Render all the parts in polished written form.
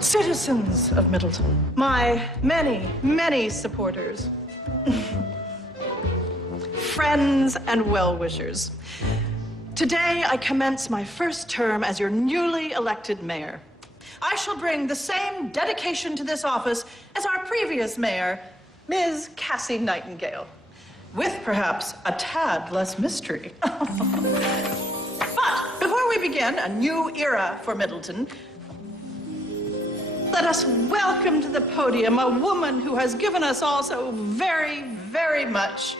Citizens of Middleton, my many, many supporters, friends and well-wishers, today I commence my first term as your newly elected mayor. I shall bring the same dedication to this office as our previous mayor, Ms. Cassie Nightingale, with perhaps a tad less mystery. But before we begin a new era for Middleton, let us welcome to the podium a woman who has given us all so very, very much.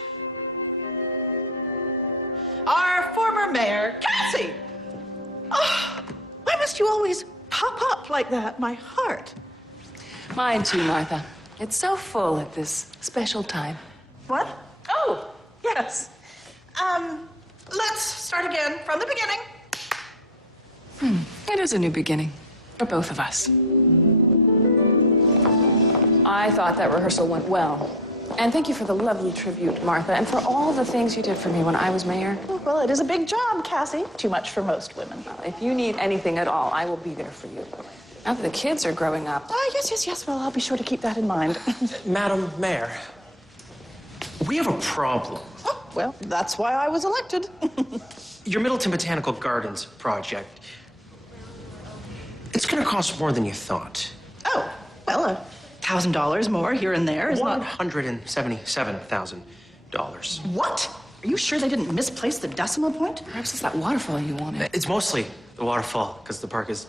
Our former mayor, Cassie. Oh, why must you always pop up like that, my heart? Mine too, Martha. It's so full at this special time. What? Oh, yes. Let's start again from the beginning. It is a new beginning for both of us. I thought that rehearsal went well. And thank you for the lovely tribute, Martha, and for all the things you did for me when I was mayor. Well, it is a big job, Cassie. Too much for most women. If you need anything at all, I will be there for you. Now that the kids are growing up. Oh, yes. Well, I'll be sure to keep that in mind. Madam Mayor, we have a problem. Oh, well, that's why I was elected. Your Middleton Botanical Gardens project, it's gonna cost more than you thought. Oh, well, $1,000 more here and there is not... $177,000. What? Are you sure they didn't misplace the decimal point? Perhaps it's that waterfall you wanted. It's mostly the waterfall, because the park is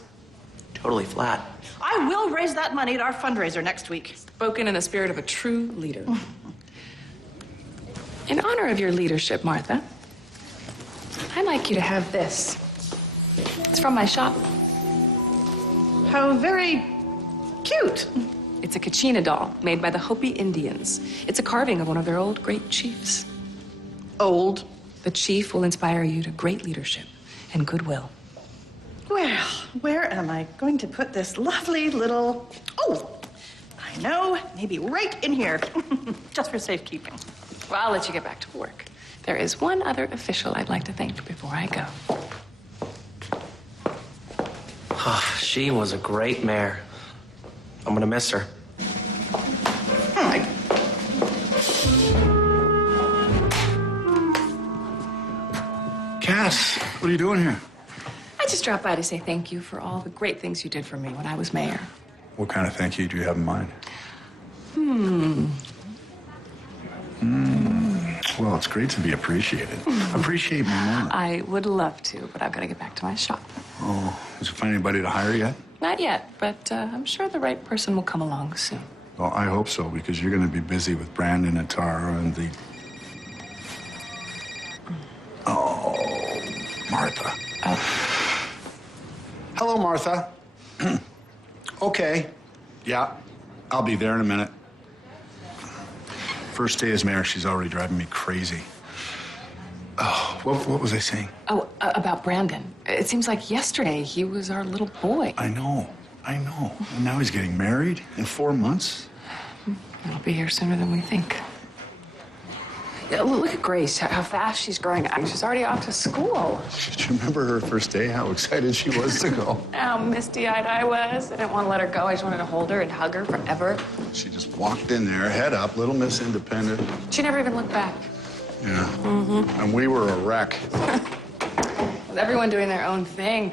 totally flat. I will raise that money at our fundraiser next week. Spoken in the spirit of a true leader. In honor of your leadership, Martha, I'd like you to have this. It's from my shop. How very cute. It's a Kachina doll made by the Hopi Indians. It's a carving of one of their old great chiefs. Old. The chief will inspire you to great leadership and goodwill. Well, where am I going to put this lovely little... Oh, I know. Maybe right in here. Just for safekeeping. Well, I'll let you get back to work. There is one other official I'd like to thank before I go. She was a great mayor. I'm gonna miss her. Cass, what are you doing here? I just dropped by to say thank you for all the great things you did for me when I was mayor. What kind of thank you do you have in mind? Well, it's great to be appreciated. Appreciate me more. I would love to, but I've got to get back to my shop. Oh, did you find anybody to hire yet? Not yet, but I'm sure the right person will come along soon. Well, I hope so, because you're going to be busy with Brandon and Tara and the... Oh, Martha. Oh. Hello, Martha. Okay. Yeah, I'll be there in a minute. First day as mayor, she's already driving me crazy. Oh, what was I saying? Oh, about Brandon. It seems like yesterday he was our little boy. I know. And now he's getting married in 4 months. He'll be here sooner than we think. Yeah, look at Grace, how fast she's growing. I mean, she's already off to school. Do you remember her first day, how excited she was to go? How misty-eyed I was. I didn't want to let her go. I just wanted to hold her and hug her forever. She just walked in there, head up, little Miss Independent. She never even looked back. Yeah. And we were a wreck. With everyone doing their own thing.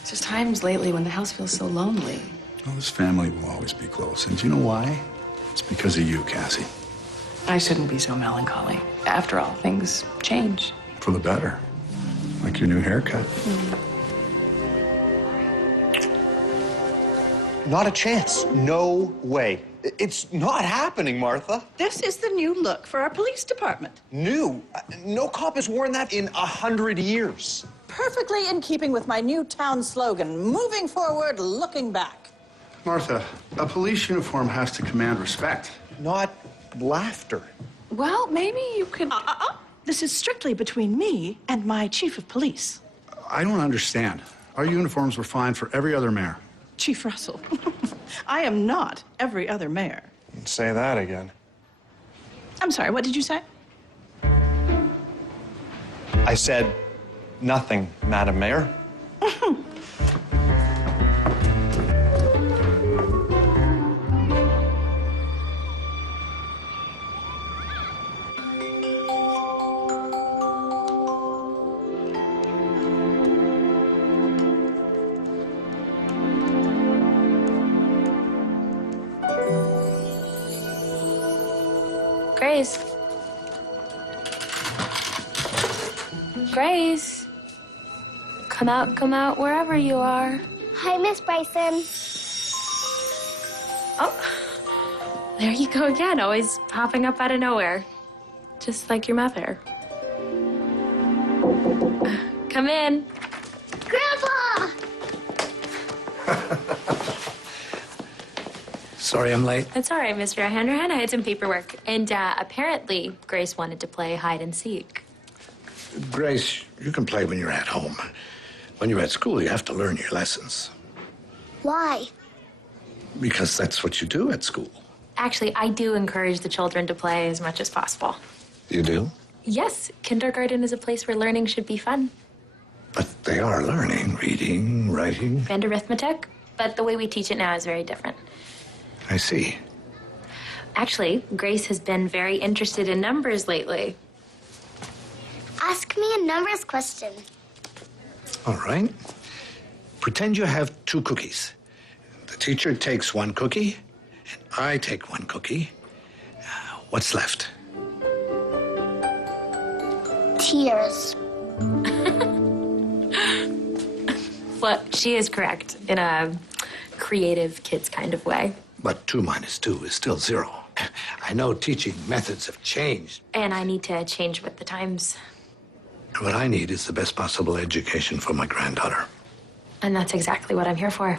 It's just times lately when the house feels so lonely. Well, this family will always be close. And do you know why? It's because of you, Cassie. I shouldn't be so melancholy. After all, things change. For the better. Like your new haircut. Not a chance. No way. It's not happening, Martha. This is the new look for our police department. New. No cop has worn that in 100 years. Perfectly in keeping with my new town slogan, moving forward, looking back. Martha, a police uniform has to command respect. Not laughter. Well, maybe you could... This is strictly between me and my chief of police. I don't understand. Our uniforms were fine for every other mayor. Chief Russell, I am not every other mayor. Say that again. I'm sorry, what did you say? I said nothing, Madam Mayor. Grace. Grace. Come out, wherever you are. Hi, Miss Bryson. Oh, there you go again, always popping up out of nowhere. Just like your mother. Come in. Grandpa! Sorry I'm late. It's all right, Mr. Hanrahan. I had some paperwork. And apparently, Grace wanted to play hide and seek. Grace, you can play when you're at home. When you're at school, you have to learn your lessons. Why? Because that's what you do at school. Actually, I do encourage the children to play as much as possible. You do? Yes, kindergarten is a place where learning should be fun. But they are learning, reading, writing. And arithmetic, but the way we teach it now is very different. I see. Actually, Grace has been very interested in numbers lately. Ask me a numbers question. All right. Pretend you have 2 cookies. The teacher takes 1 cookie, and I take 1 cookie. What's left? Tears. Well, she is correct in a creative kids kind of way. But 2 minus 2 is still 0. I know teaching methods have changed. And I need to change with the times. What I need is the best possible education for my granddaughter. And that's exactly what I'm here for.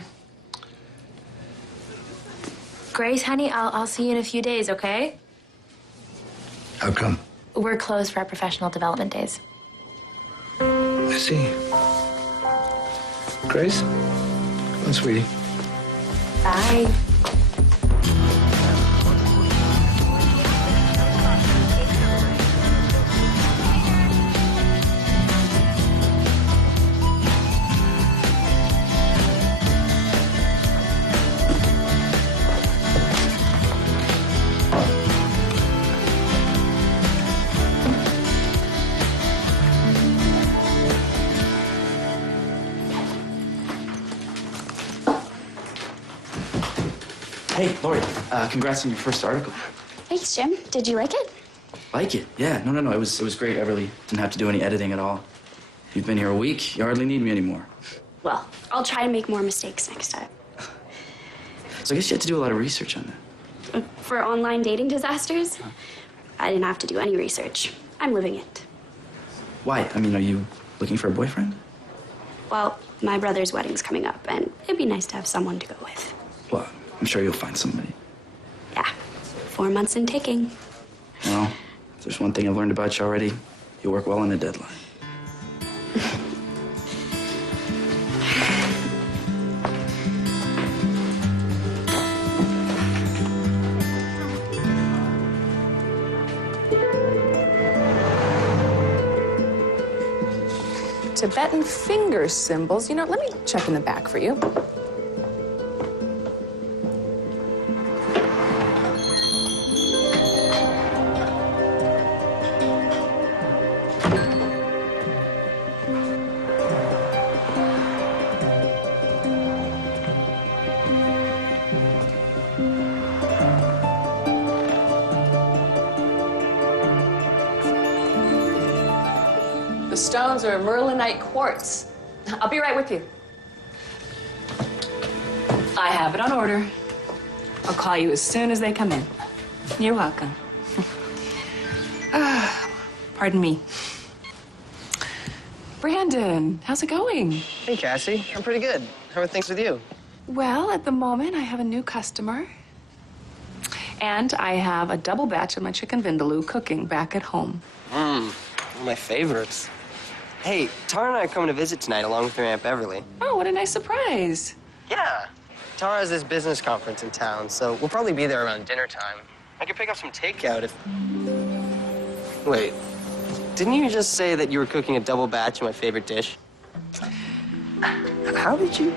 Grace, honey, I'll see you in a few days, okay? How come? We're closed for our professional development days. I see. Grace? Come on, sweetie. Bye. Hey, Lori, congrats on your first article. Thanks, Jim. Did you like it? Like it? Yeah, no. It was great. I really didn't have to do any editing at all. You've been here a week. You hardly need me anymore. Well, I'll try to make more mistakes next time. So I guess you had to do a lot of research on that. For online dating disasters, I didn't have to do any research. I'm living it. Why? I mean, are you looking for a boyfriend? Well, my brother's wedding's coming up, and it'd be nice to have someone to go with. Well, I'm sure you'll find somebody. Yeah, 4 months in ticking. Well, if there's one thing I've learned about you already, you work well on a deadline. Tibetan finger symbols. You know, let me check in the back for you. The stones are Merlinite quartz. I'll be right with you. I have it on order. I'll call you as soon as they come in. You're welcome. Pardon me. Brandon, how's it going? Hey, Cassie. I'm pretty good. How are things with you? Well, at the moment, I have a new customer. And I have a double batch of my chicken vindaloo cooking back at home. One of my favorites. Hey, Tara and I are coming to visit tonight along with your Aunt Beverly. Oh, what a nice surprise. Yeah. Tara has this business conference in town, so we'll probably be there around dinner time. I could pick up some takeout if... Wait, didn't you just say that you were cooking a double batch of my favorite dish? How did you...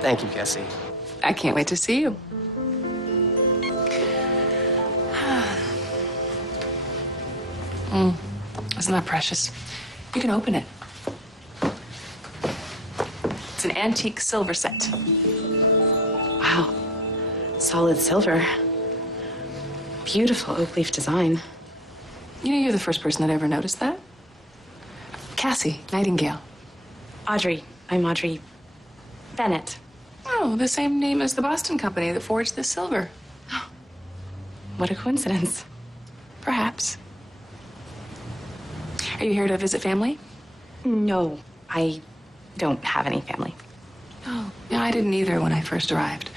Thank you, Cassie. I can't wait to see you. Isn't that precious? You can open it. It's an antique silver set. Wow. Solid silver. Beautiful oak leaf design. You know, you're the first person that ever noticed that. Cassie Nightingale. Audrey. I'm Audrey Bennett. Oh, the same name as the Boston company that forged this silver. What a coincidence. Perhaps. Are you here to visit family? No, I don't have any family. Oh, yeah, I didn't either when I first arrived.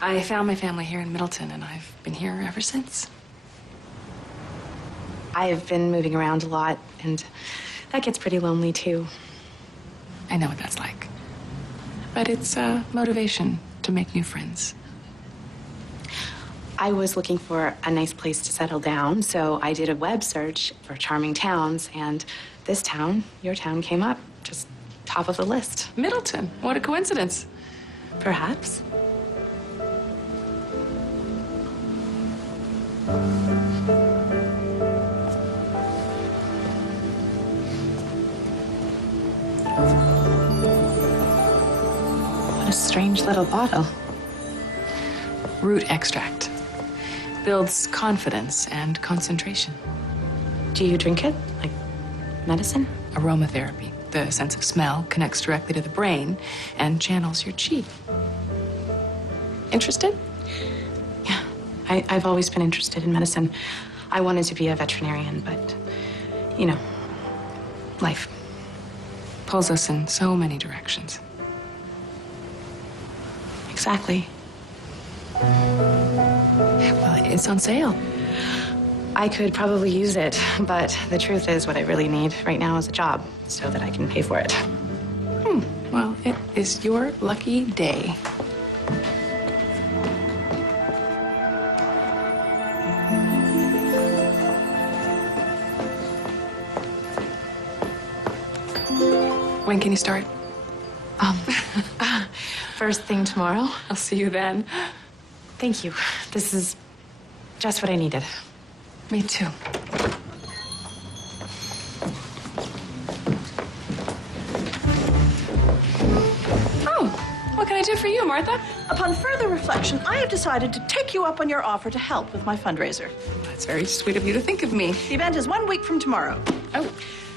I found my family here in Middleton, and I've been here ever since. I've been moving around a lot, and that gets pretty lonely, too. I know what that's like. But it's a motivation to make new friends. I was looking for a nice place to settle down, so I did a web search for charming towns, and this town, your town, came up, just top of the list. Middleton, what a coincidence. Perhaps. What a strange little bottle. Root extract. Builds confidence and concentration. Do you drink it? Like medicine? Aromatherapy. The sense of smell connects directly to the brain and channels your chi. Interested? Yeah, I've always been interested in medicine. I wanted to be a veterinarian, but, you know, life pulls us in so many directions. Exactly. Well, it's on sale. I could probably use it, but the truth is what I really need right now is a job so that I can pay for it. Well, it is your lucky day. When can you start? First thing tomorrow. I'll see you then. Thank you. This is just what I needed. Me too. Oh, what can I do for you, Martha? Upon further reflection, I have decided to take you up on your offer to help with my fundraiser. That's very sweet of you to think of me. The event is 1 week from tomorrow. Oh.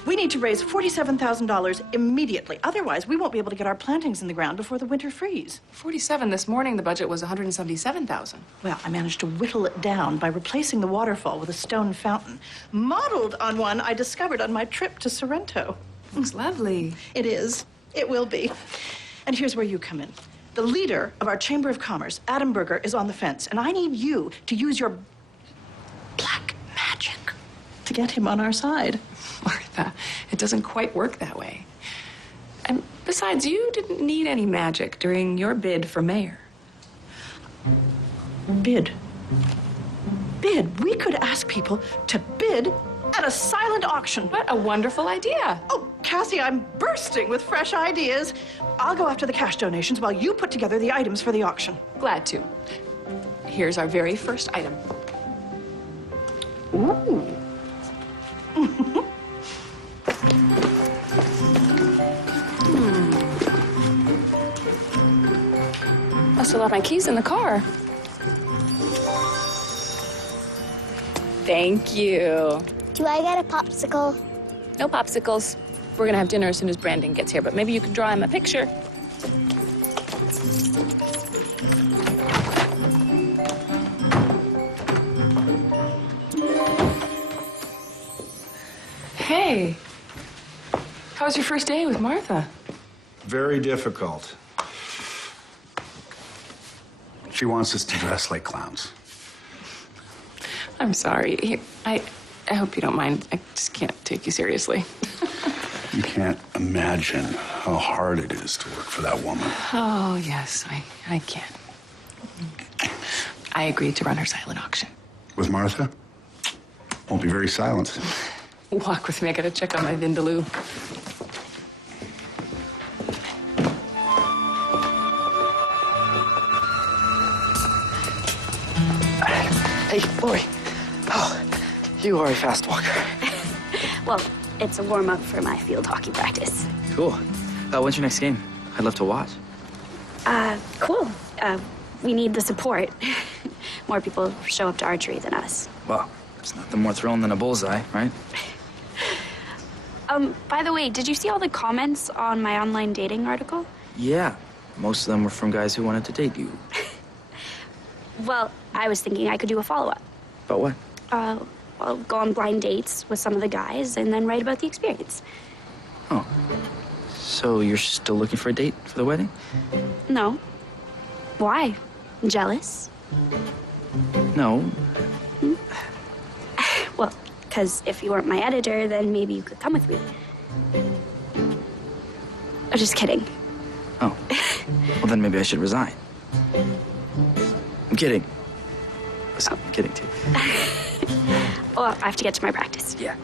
We need to raise $47,000 immediately. Otherwise, we won't be able to get our plantings in the ground before the winter freeze. 47 this morning. The budget was 177,000. Well, I managed to whittle it down by replacing the waterfall with a stone fountain, modeled on one I discovered on my trip to Sorrento. Looks lovely. It is. It will be. And here's where you come in. The leader of our Chamber of Commerce, Adam Berger, is on the fence, and I need you to use your black magic to get him on our side. Martha, it doesn't quite work that way. And besides, you didn't need any magic during your bid for mayor. Bid? Bid? We could ask people to bid at a silent auction. What a wonderful idea. Oh, Cassie, I'm bursting with fresh ideas. I'll go after the cash donations while you put together the items for the auction. Glad to. Here's our very first item. Ooh. I still have my keys in the car. Thank you. Do I get a popsicle? No popsicles. We're gonna have dinner as soon as Brandon gets here, but maybe you could draw him a picture. Hey, how was your first day with Martha? Very difficult. She wants us to dress like clowns. I'm sorry. Here, I hope you don't mind. I just can't take you seriously. You can't imagine how hard it is to work for that woman. Oh, yes, I can. I agreed to run her silent auction. With Martha? Won't be very silent. Walk with me. I gotta check on my Vindaloo. Hey, Lori. Oh, you are a fast walker. Well, it's a warm-up for my field hockey practice. Cool. When's your next game? I'd love to watch. Cool. We need the support. More people show up to archery than us. Well, there's nothing more thrilling than a bullseye, right? By the way, did you see all the comments on my online dating article? Yeah. Most of them were from guys who wanted to date you. Well, I was thinking I could do a follow-up. But what? I'll go on blind dates with some of the guys and then write about the experience. Oh. So you're still looking for a date for the wedding? No. Why? Jealous? No. Well, because if you weren't my editor, then maybe you could come with me. I'm just kidding. Oh. Well, then maybe I should resign. I'm kidding. Listen, I'm kidding, too. Well, I have to get to my practice. Yeah.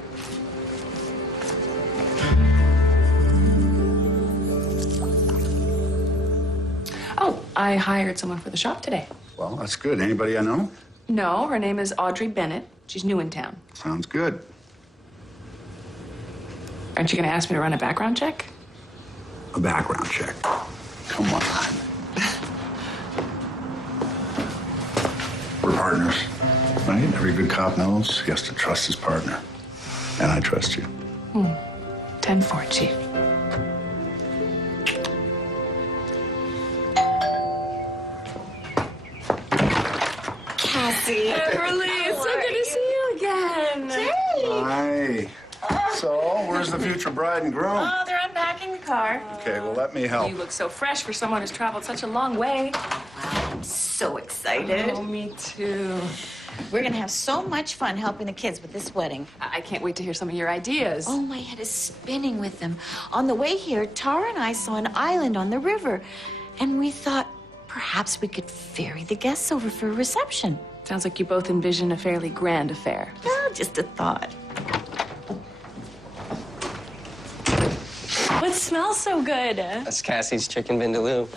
Oh, I hired someone for the shop today. Well, that's good. Anybody I know? No, her name is Audrey Bennett. She's new in town. Sounds good. Aren't you gonna ask me to run a background check? A background check. Come on. We're partners, right? Every good cop knows he has to trust his partner. And I trust you. 10-4, Chief. Cassie. Beverly, it's so good to see you again. Hi. So, where's the future bride and groom? Oh, they're unpacking the car. Okay, well, let me help. You look so fresh for someone who's traveled such a long way. I'm so excited. Oh, me too. We're gonna have so much fun helping the kids with this wedding. I can't wait to hear some of your ideas. Oh, my head is spinning with them. On the way here, Tara and I saw an island on the river, and we thought perhaps we could ferry the guests over for a reception. Sounds like you both envision a fairly grand affair. Oh, just a thought. What smells so good? That's Cassie's chicken vindaloo.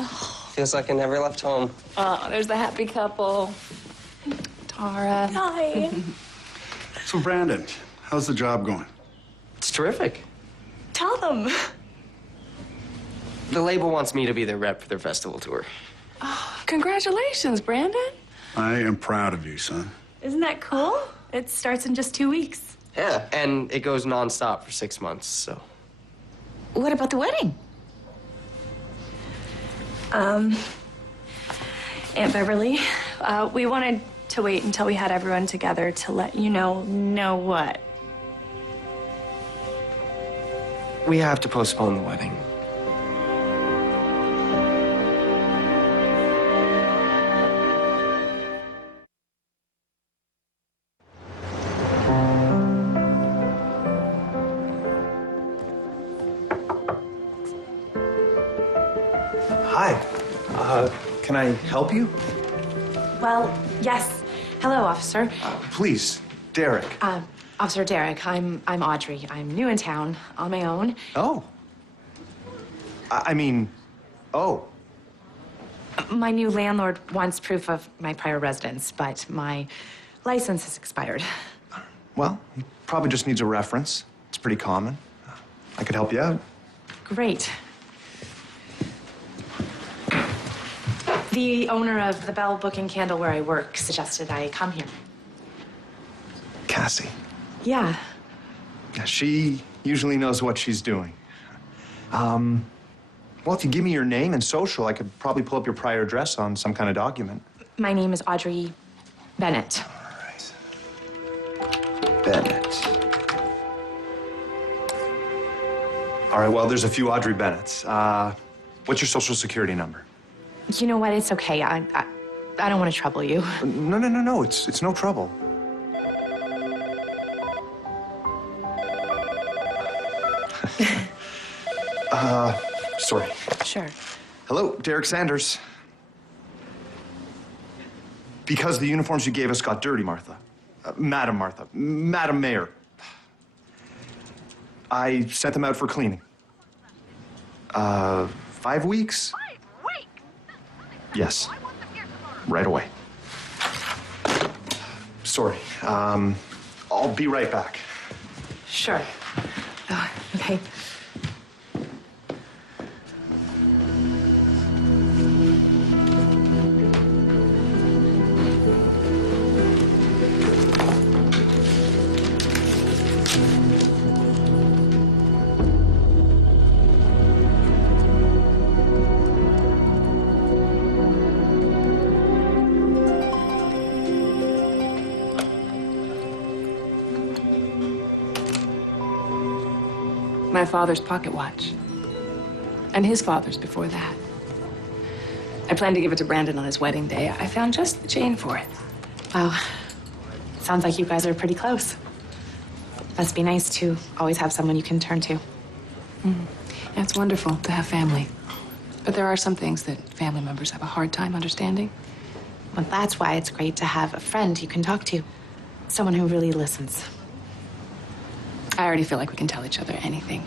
Feels like I never left home. Oh, there's the happy couple. Tara. Hi. So, Brandon, how's the job going? It's terrific. Tell them. The label wants me to be their rep for their festival tour. Congratulations, Brandon. I am proud of you, son. Isn't that cool? It starts in just 2 weeks. Yeah, and it goes nonstop for 6 months, so. What about the wedding? Aunt Beverly, we wanted to wait until we had everyone together to let you know what? We have to postpone the wedding. Hi. Can I help you? Well, yes. Hello, officer. Please, Derek. Officer Derek, I'm Audrey. I'm new in town, on my own. Oh. Oh. My new landlord wants proof of my prior residence, but my license has expired. Well, he probably just needs a reference. It's pretty common. I could help you out. Great. The owner of the Bell Book and Candle where I work suggested I come here. Cassie. Yeah. Yeah, she usually knows what she's doing. Well, if you give me your name and social, I could probably pull up your prior address on some kind of document. My name is Audrey Bennett. All right. Bennett. All right, well, there's a few Audrey Bennetts. What's your social security number? You know what? It's okay. I don't want to trouble you. No. It's no trouble. Sorry. Sure. Hello, Derek Sanders. Because the uniforms you gave us got dirty, Martha. Madam Mayor. I sent them out for cleaning. 5 weeks? 5 weeks? Yes. Right away. Sorry. I'll be right back. Sure. Oh, okay. My father's pocket watch. And his father's before that. I planned to give it to Brandon on his wedding day. I found just the chain for it. Wow. Sounds like you guys are pretty close. Must be nice to always have someone you can turn to. Yeah, it's wonderful to have family. But there are some things that family members have a hard time understanding. Well, that's why it's great to have a friend you can talk to. Someone who really listens. I already feel like we can tell each other anything.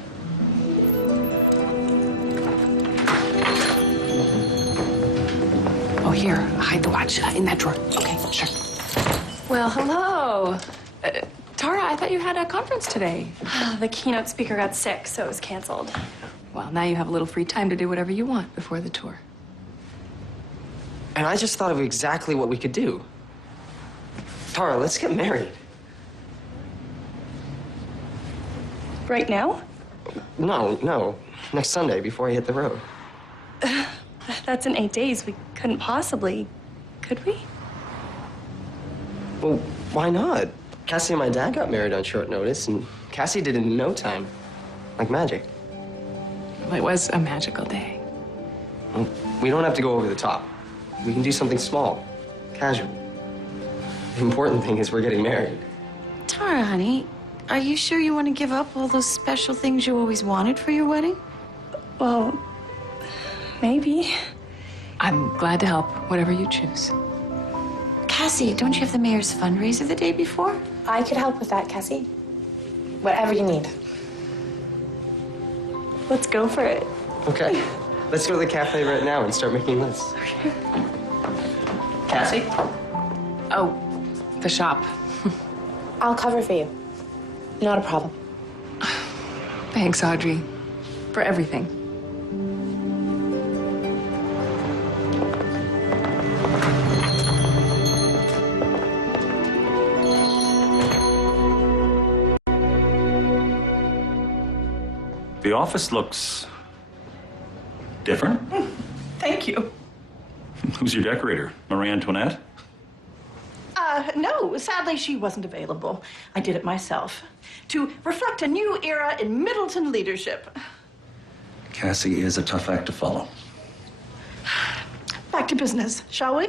Oh, here, hide the watch in that drawer. Okay, sure. Well, hello. Tara, I thought you had a conference today. The keynote speaker got sick, so it was canceled. Well, now you have a little free time to do whatever you want before the tour. And I just thought of exactly what we could do. Tara, let's get married. Right now? No. Next Sunday, before I hit the road. That's in 8 days. We couldn't possibly, could we? Well, why not? Cassie and my dad got married on short notice, and Cassie did it in no time. Like magic. Well, it was a magical day. Well, we don't have to go over the top. We can do something small, casual. The important thing is we're getting married. Tara, honey, are you sure you want to give up all those special things you always wanted for your wedding? Well, maybe. I'm glad to help, whatever you choose. Cassie, don't you have the mayor's fundraiser the day before? I could help with that, Cassie. Whatever you need. Let's go for it. Okay. Let's go to the cafe right now and start making lists. Okay. Cassie? Oh, the shop. I'll cover for you. Not a problem. Thanks, Audrey, for everything. The office looks different. Thank you. Who's your decorator? Marie Antoinette? No, sadly, she wasn't available. I did it myself to reflect a new era in Middleton leadership. Cassie is a tough act to follow. Back to business, shall we?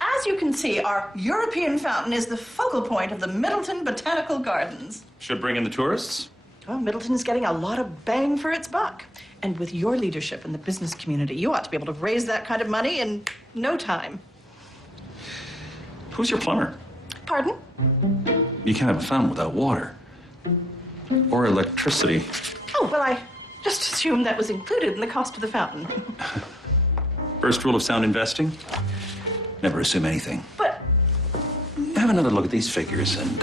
As you can see, our European fountain is the focal point of the Middleton Botanical Gardens. Should bring in the tourists? Well, Middleton is getting a lot of bang for its buck. And with your leadership in the business community, you ought to be able to raise that kind of money in no time. Who's your plumber? Pardon? You can't have a fountain without water. Or electricity. Oh, well, I just assumed that was included in the cost of the fountain. First rule of sound investing, never assume anything. But Have another look at these figures and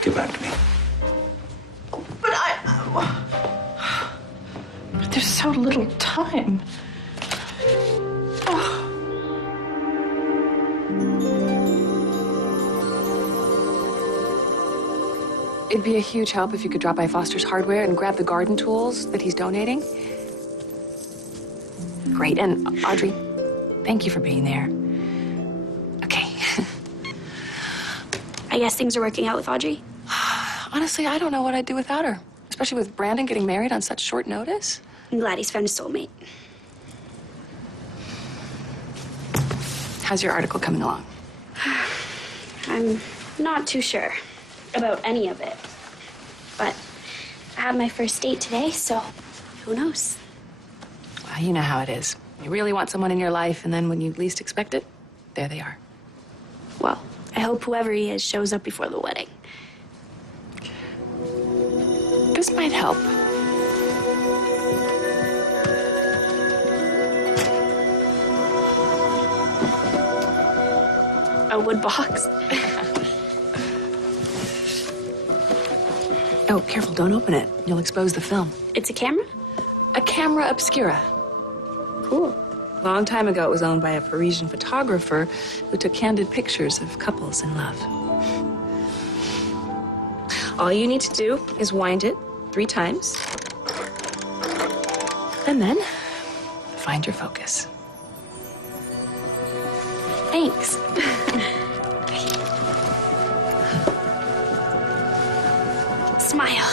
get back to me. But there's so little time. Oh. It'd be a huge help if you could drop by Foster's Hardware and grab the garden tools that he's donating. Great. And Audrey, thank you for being there. Okay. I guess things are working out with Audrey. Honestly, I don't know what I'd do without her, especially with Brandon getting married on such short notice. I'm glad he's found his soulmate. How's your article coming along? I'm not too sure about any of it, but I have my first date today, so who knows? Well, you know how it is. You really want someone in your life, and then when you least expect it, there they are. Well, I hope whoever he is shows up before the wedding. This might help. A wood box. Oh, careful, don't open it. You'll expose the film. It's a camera? A camera obscura. Cool. Long time ago, it was owned by a Parisian photographer who took candid pictures of couples in love. All you need to do is wind it 3 times. And then find your focus. Thanks. Smile.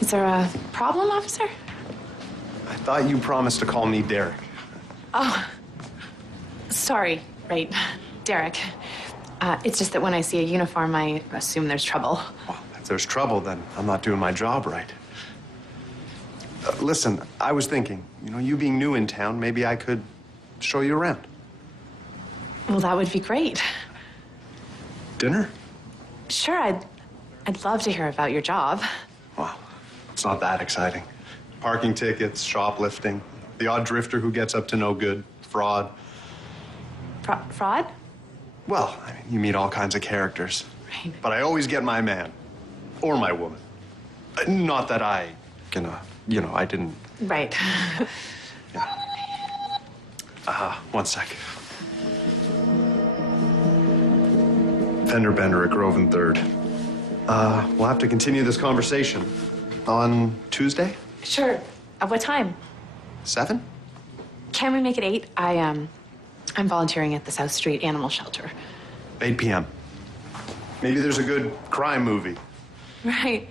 Is there a problem, officer? I thought you promised to call me Derek. Oh, sorry. Right, Derek. It's just that when I see a uniform, I assume there's trouble. Well, if there's trouble, then I'm not doing my job right. Listen, I was thinking, you being new in town, maybe I could show you around. Well, that would be great. Dinner? Sure, I'd love to hear about your job. Well, it's not that exciting. Parking tickets, shoplifting, the odd drifter who gets up to no good, fraud. Fraud? Well, you meet all kinds of characters. Right. But I always get my man. Or my woman. Not that I I didn't. Right. One sec. Fender bender at Grove and Third. We'll have to continue this conversation on Tuesday? Sure. At what time? 7? Can we make it 8? I'm volunteering at the South Street Animal Shelter. 8 p.m. Maybe there's a good crime movie. Right.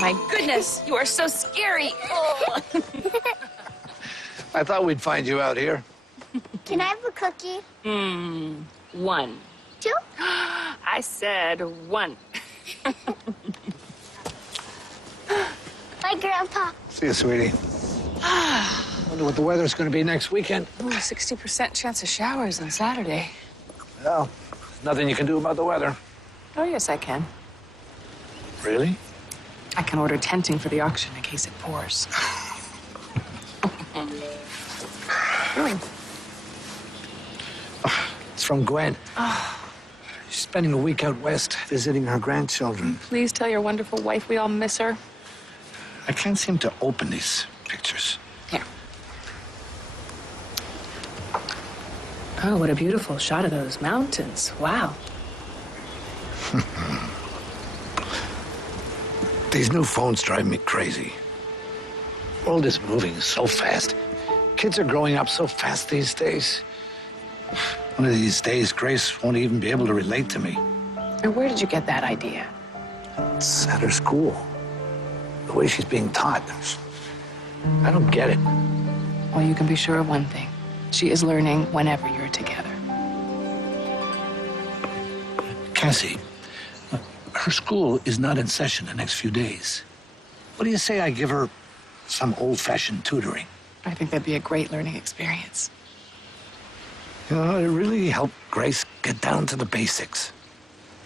My goodness, you are so scary. Oh. I thought we'd find you out here. Can I have a cookie? 1. 2? I said 1. Bye, Grandpa. See you, sweetie. Wonder what the weather's going to be next weekend. Ooh, 60% chance of showers on Saturday. Well, there's nothing you can do about the weather. Oh, yes, I can. Really? I can order tenting for the auction in case it pours. It's from Gwen. She's spending a week out west visiting her grandchildren. Please tell your wonderful wife we all miss her. I can't seem to open these pictures. Here. Oh, what a beautiful shot of those mountains. Wow. These new phones drive me crazy. The world is moving so fast. Kids are growing up so fast these days. One of these days, Grace won't even be able to relate to me. And where did you get that idea? It's at her school. The way she's being taught. I don't get it. Well, you can be sure of one thing. She is learning whenever you're together. Cassie, her school is not in session the next few days. What do you say I give her some old-fashioned tutoring? I think that'd be a great learning experience. You know, it really helped Grace get down to the basics.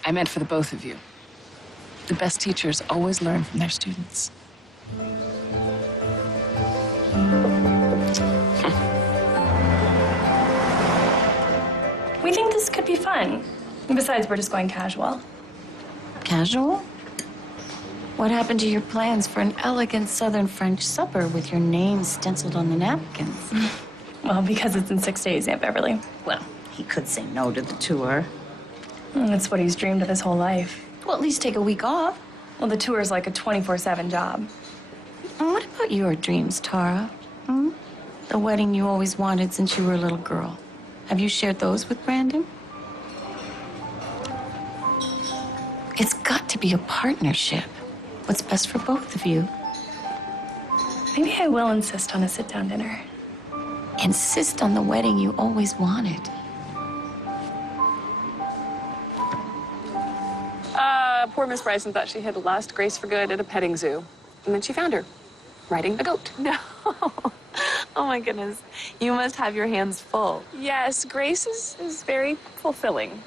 I meant for the both of you. The best teachers always learn from their students. this could be fun. Besides, we're just going casual. Casual? What happened to your plans for an elegant southern French supper with your name stenciled on the napkins? Well, because it's in 6 days, Aunt Beverly. Well, he could say no to the tour. That's what he's dreamed of his whole life. Well, at least take a week off. Well, the tour's like a 24/7 job. And what about your dreams, Tara? Hmm? The wedding you always wanted since you were a little girl. Have you shared those with Brandon? It's got to be a partnership. What's best for both of you? Maybe I will insist on a sit-down dinner. Insist on the wedding you always wanted. Poor Miss Bryson thought she had lost Grace for good at a petting zoo. And then she found her, riding a goat. No. Oh my goodness. You must have your hands full. Yes, Grace is very fulfilling.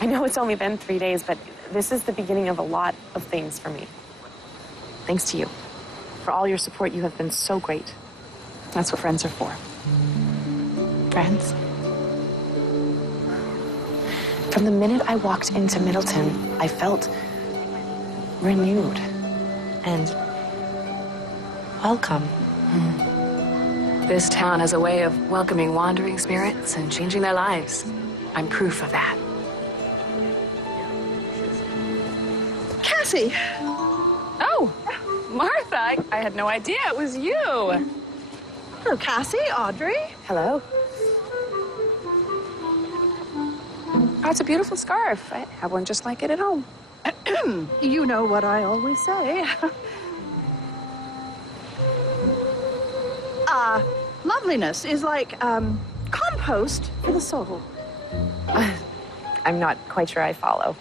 I know it's only been 3 days, but this is the beginning of a lot of things for me. Thanks to you. For all your support, you have been so great. That's what friends are for. Friends? From the minute I walked into Middleton, I felt renewed and welcome. This town has a way of welcoming wandering spirits and changing their lives. I'm proof of that. Cassie! Oh, Martha, I had no idea it was you. Hello, Cassie, Audrey. Hello. Oh, it's a beautiful scarf. I have one just like it at home. You know what I always say. Loveliness is like compost for the soul. I'm not quite sure I follow.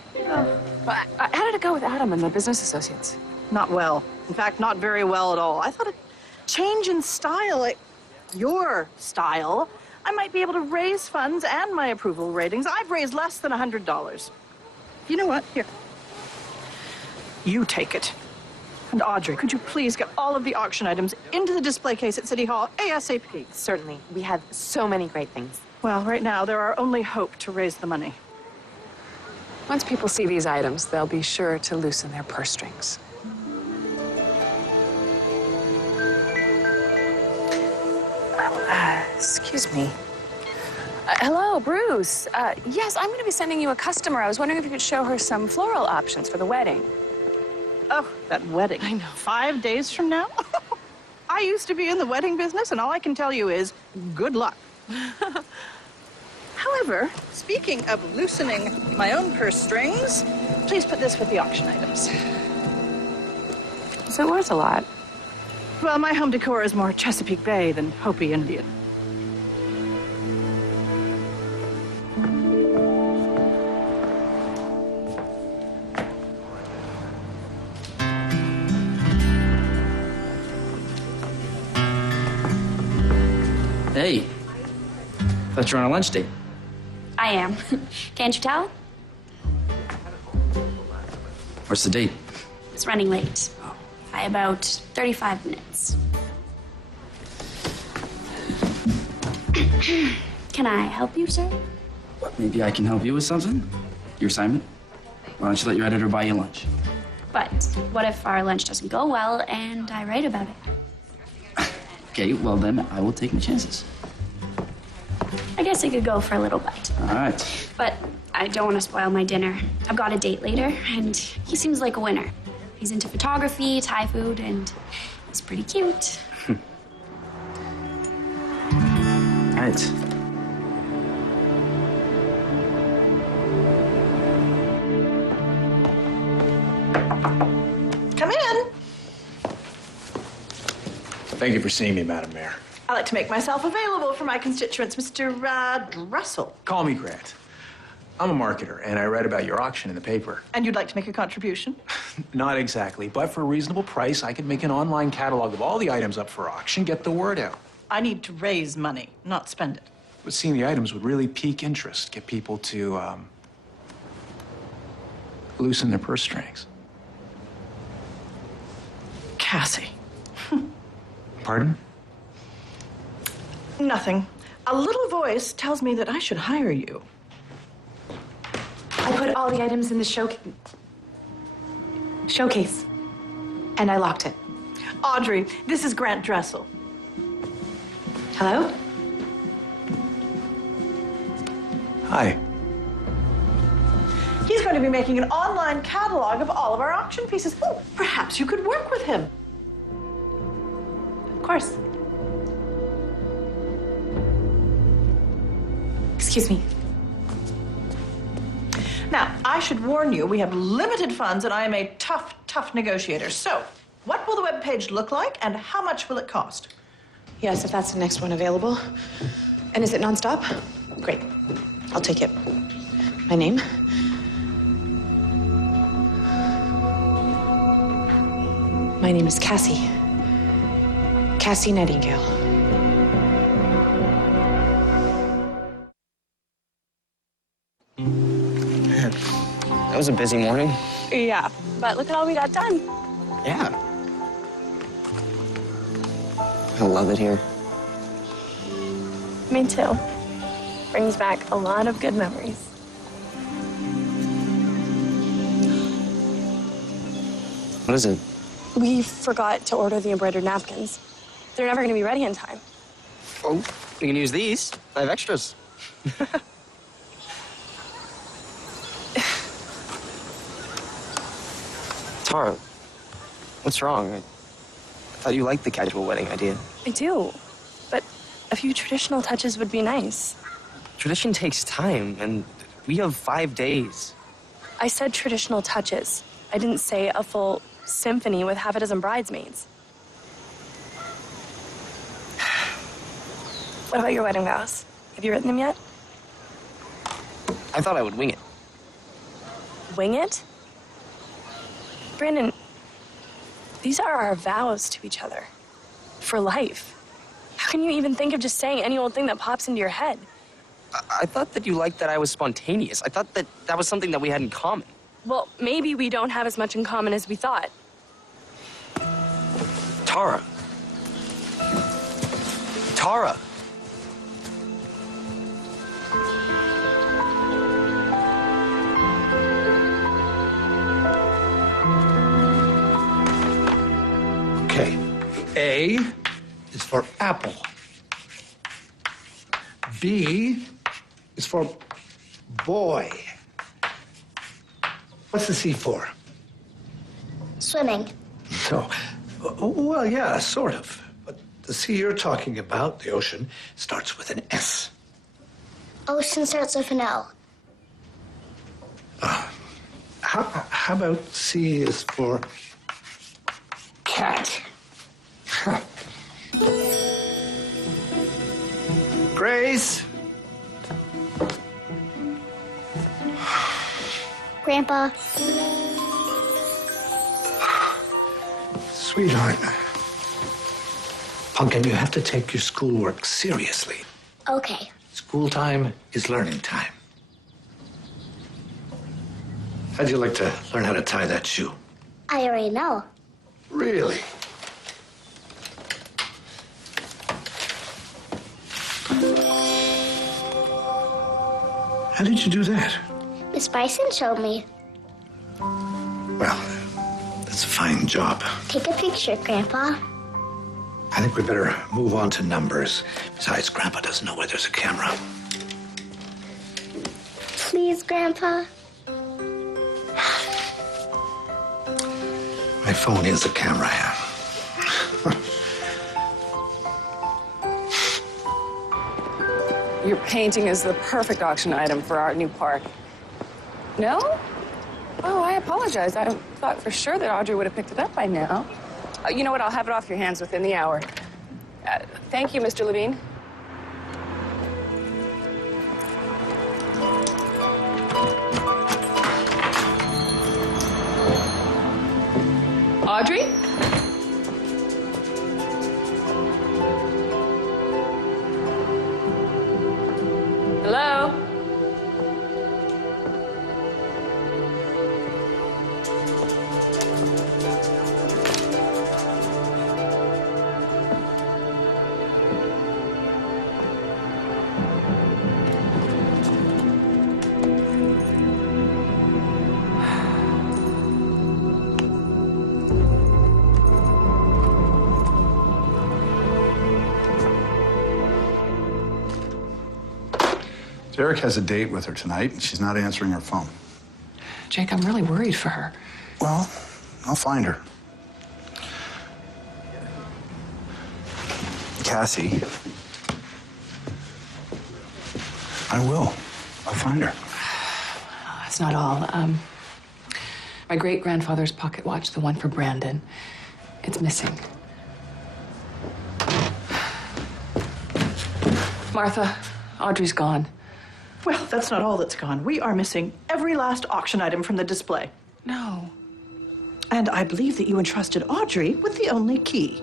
How did it go with Adam and the business associates? Not well. In fact, not very well at all. I thought a change in style, like your style, I might be able to raise funds and my approval ratings. I've raised less than $100. You know what? Here. You take it. And Audrey, could you please get all of the auction items into the display case at City Hall ASAP? Certainly. We have so many great things. Well, right now, there are only hope to raise the money. Once people see these items, they'll be sure to loosen their purse strings. Excuse me. Hello, Bruce. Yes, I'm going to be sending you a customer. I was wondering if you could show her some floral options for the wedding. Oh, that wedding. I know. 5 days from now? I used to be in the wedding business, and all I can tell you is good luck. However, speaking of loosening my own purse strings, please put this with the auction items. Is it worth a lot? Well, my home decor is more Chesapeake Bay than Hopi Indian. Hey, thought you were on a lunch date. I am. Can't you tell? What's the date? It's running late. By about 35 minutes. Can I help you, sir? What, maybe I can help you with something? Your assignment? Why don't you let your editor buy you lunch? But what if our lunch doesn't go well and I write about it? Okay, well then I will take my chances. I guess I could go for a little bite. All right. But I don't want to spoil my dinner. I've got a date later, and he seems like a winner. He's into photography, Thai food, and he's pretty cute. All right. Come in. Thank you for seeing me, Madam Mayor. I like to make myself available for my constituents, Mr. Russell. Call me Grant. I'm a marketer, and I read about your auction in the paper. And you'd like to make a contribution? Not exactly, but for a reasonable price, I could make an online catalog of all the items up for auction, get the word out. I need to raise money, not spend it. But seeing the items would really pique interest, get people to, loosen their purse strings. Cassie. Pardon? Nothing. A little voice tells me that I should hire you. I put all the items in the showcase, and I locked it. Audrey, this is Grant Dressel. Hello? Hi. He's going to be making an online catalog of all of our auction pieces. Oh, perhaps you could work with him. Of course. Excuse me. Now, I should warn you, we have limited funds and I am a tough, tough negotiator. So, what will the webpage look like and how much will it cost? Yes, if that's the next one available. And is it nonstop? Great. I'll take it. My name? My name is Cassie. Cassie Nightingale. Man, that was a busy morning. Yeah, but look at all we got done. Yeah. I love it here. Me too. Brings back a lot of good memories. What is it? We forgot to order the embroidered napkins. They're never going to be ready in time. Oh, we can use these. I have extras. Tara, what's wrong? I thought you liked the casual wedding idea. I do, but a few traditional touches would be nice. Tradition takes time, and we have 5 days. I said traditional touches. I didn't say a full symphony with half a dozen bridesmaids. What about your wedding vows? Have you written them yet? I thought I would wing it. Wing it? Brandon, these are our vows to each other. For life. How can you even think of just saying any old thing that pops into your head? I thought that you liked that I was spontaneous. I thought that that was something that we had in common. Well, maybe we don't have as much in common as we thought. Tara. Tara. Okay. A is for apple. B is for boy. What's the C for? Swimming. No. Well, yeah, sort of. But the sea you're talking about, the ocean, starts with an S. Ocean starts with an L. How about C is for cat? Grace? Grandpa. Sweetheart. Pumpkin, you have to take your schoolwork seriously. Okay. School time is learning time. How'd you like to learn how to tie that shoe? I already know. Really? How did you do that? Miss Bison showed me. Well, that's a fine job. Take a picture, Grandpa. I think we better move on to numbers. Besides, Grandpa doesn't know where there's a camera. Please, Grandpa. My phone is a camera, yeah. Your painting is the perfect auction item for our new park. No? Oh, I apologize. I thought for sure that Audrey would have picked it up by now. You know what? I'll have it off your hands within the hour. Thank you, Mr. Levine. Audrey? Hello? Derek has a date with her tonight, and she's not answering her phone. Jake, I'm really worried for her. Well, I'll find her. Cassie. I will. I'll find her. That's not all. My great-grandfather's pocket watch, the one for Brandon, it's missing. Martha, Audrey's gone. Well, that's not all that's gone. We are missing every last auction item from the display. No. And I believe that you entrusted Audrey with the only key.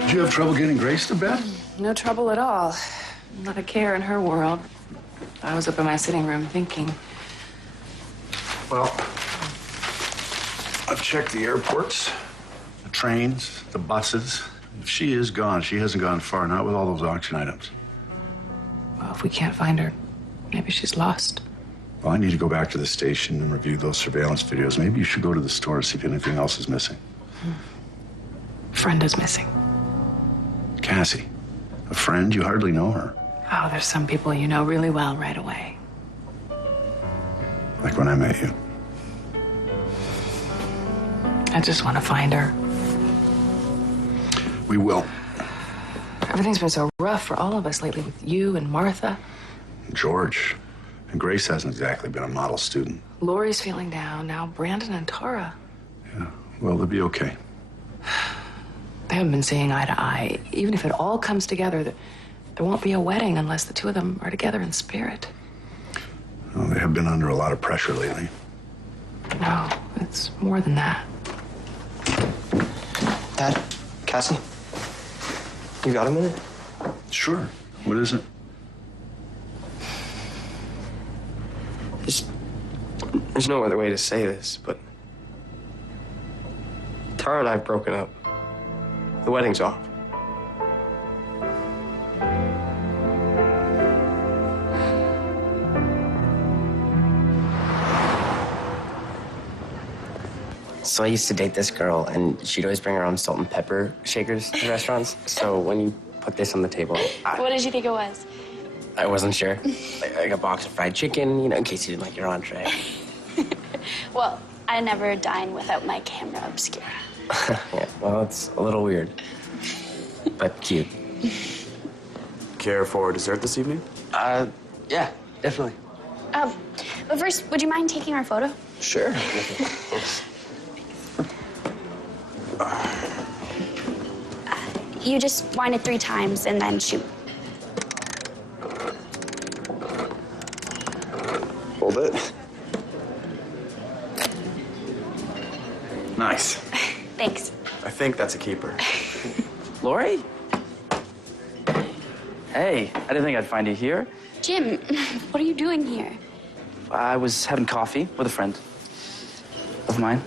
Did you have trouble getting Grace to bed? No trouble at all. Not a care in her world. I was up in my sitting room thinking. Well, I've checked the airports, the trains, the buses. If she is gone, she hasn't gone far, not with all those auction items. Well, if we can't find her, maybe she's lost. Well, I need to go back to the station and review those surveillance videos. Maybe you should go to the store and see if anything else is missing. Friend is missing. Cassie, a friend? You hardly know her. Oh, there's some people you know really well right away. Like when I met you. I just want to find her. We will. Everything's been so rough for all of us lately with you and Martha. George. And Grace hasn't exactly been a model student. Lori's feeling down. Now Brandon and Tara. Well, they'll be okay. They haven't been seeing eye to eye. Even if it all comes together, there won't be a wedding unless the two of them are together in spirit. Well, they have been under a lot of pressure lately. No, it's more than that. Dad, Cassie, you got a minute? Sure. What is it? There's no other way to say this, but Tara and I have broken up. The wedding's off. So I used to date this girl, and she'd always bring her own salt and pepper shakers to restaurants. So when you put this on the table, What did you think it was? I wasn't sure. Like a box of fried chicken, in case you didn't like your entree. Well, I never dine without my camera obscura. Yeah, well, it's a little weird, but cute. Care for dessert this evening? Yeah, definitely. But first, would you mind taking our photo? Sure. You just wind it 3 times and then shoot. Hold it. Nice. Thanks. I think that's a keeper. Lori? Hey, I didn't think I'd find you here. Jim, what are you doing here? I was having coffee with a friend of mine.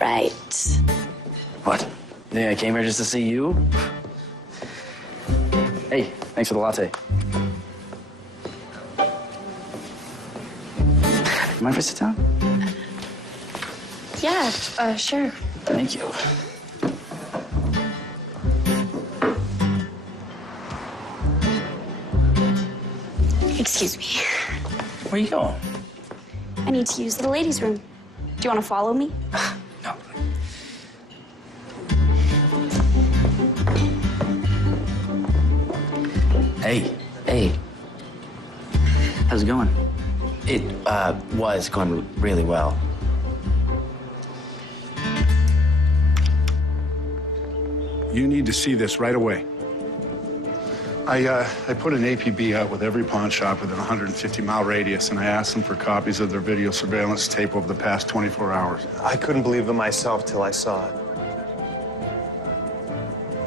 Right. What? You think I came here just to see you? Hey, thanks for the latte. Mind if I sit down? Yeah, sure. Thank you. Excuse me. Where are you going? I need to use the ladies' room. Do you want to follow me? No. Hey. How's it going? It was going really well. You need to see this right away. I put an APB out with every pawn shop within a 150-mile radius, and I asked them for copies of their video surveillance tape over the past 24 hours. I couldn't believe it myself till I saw it.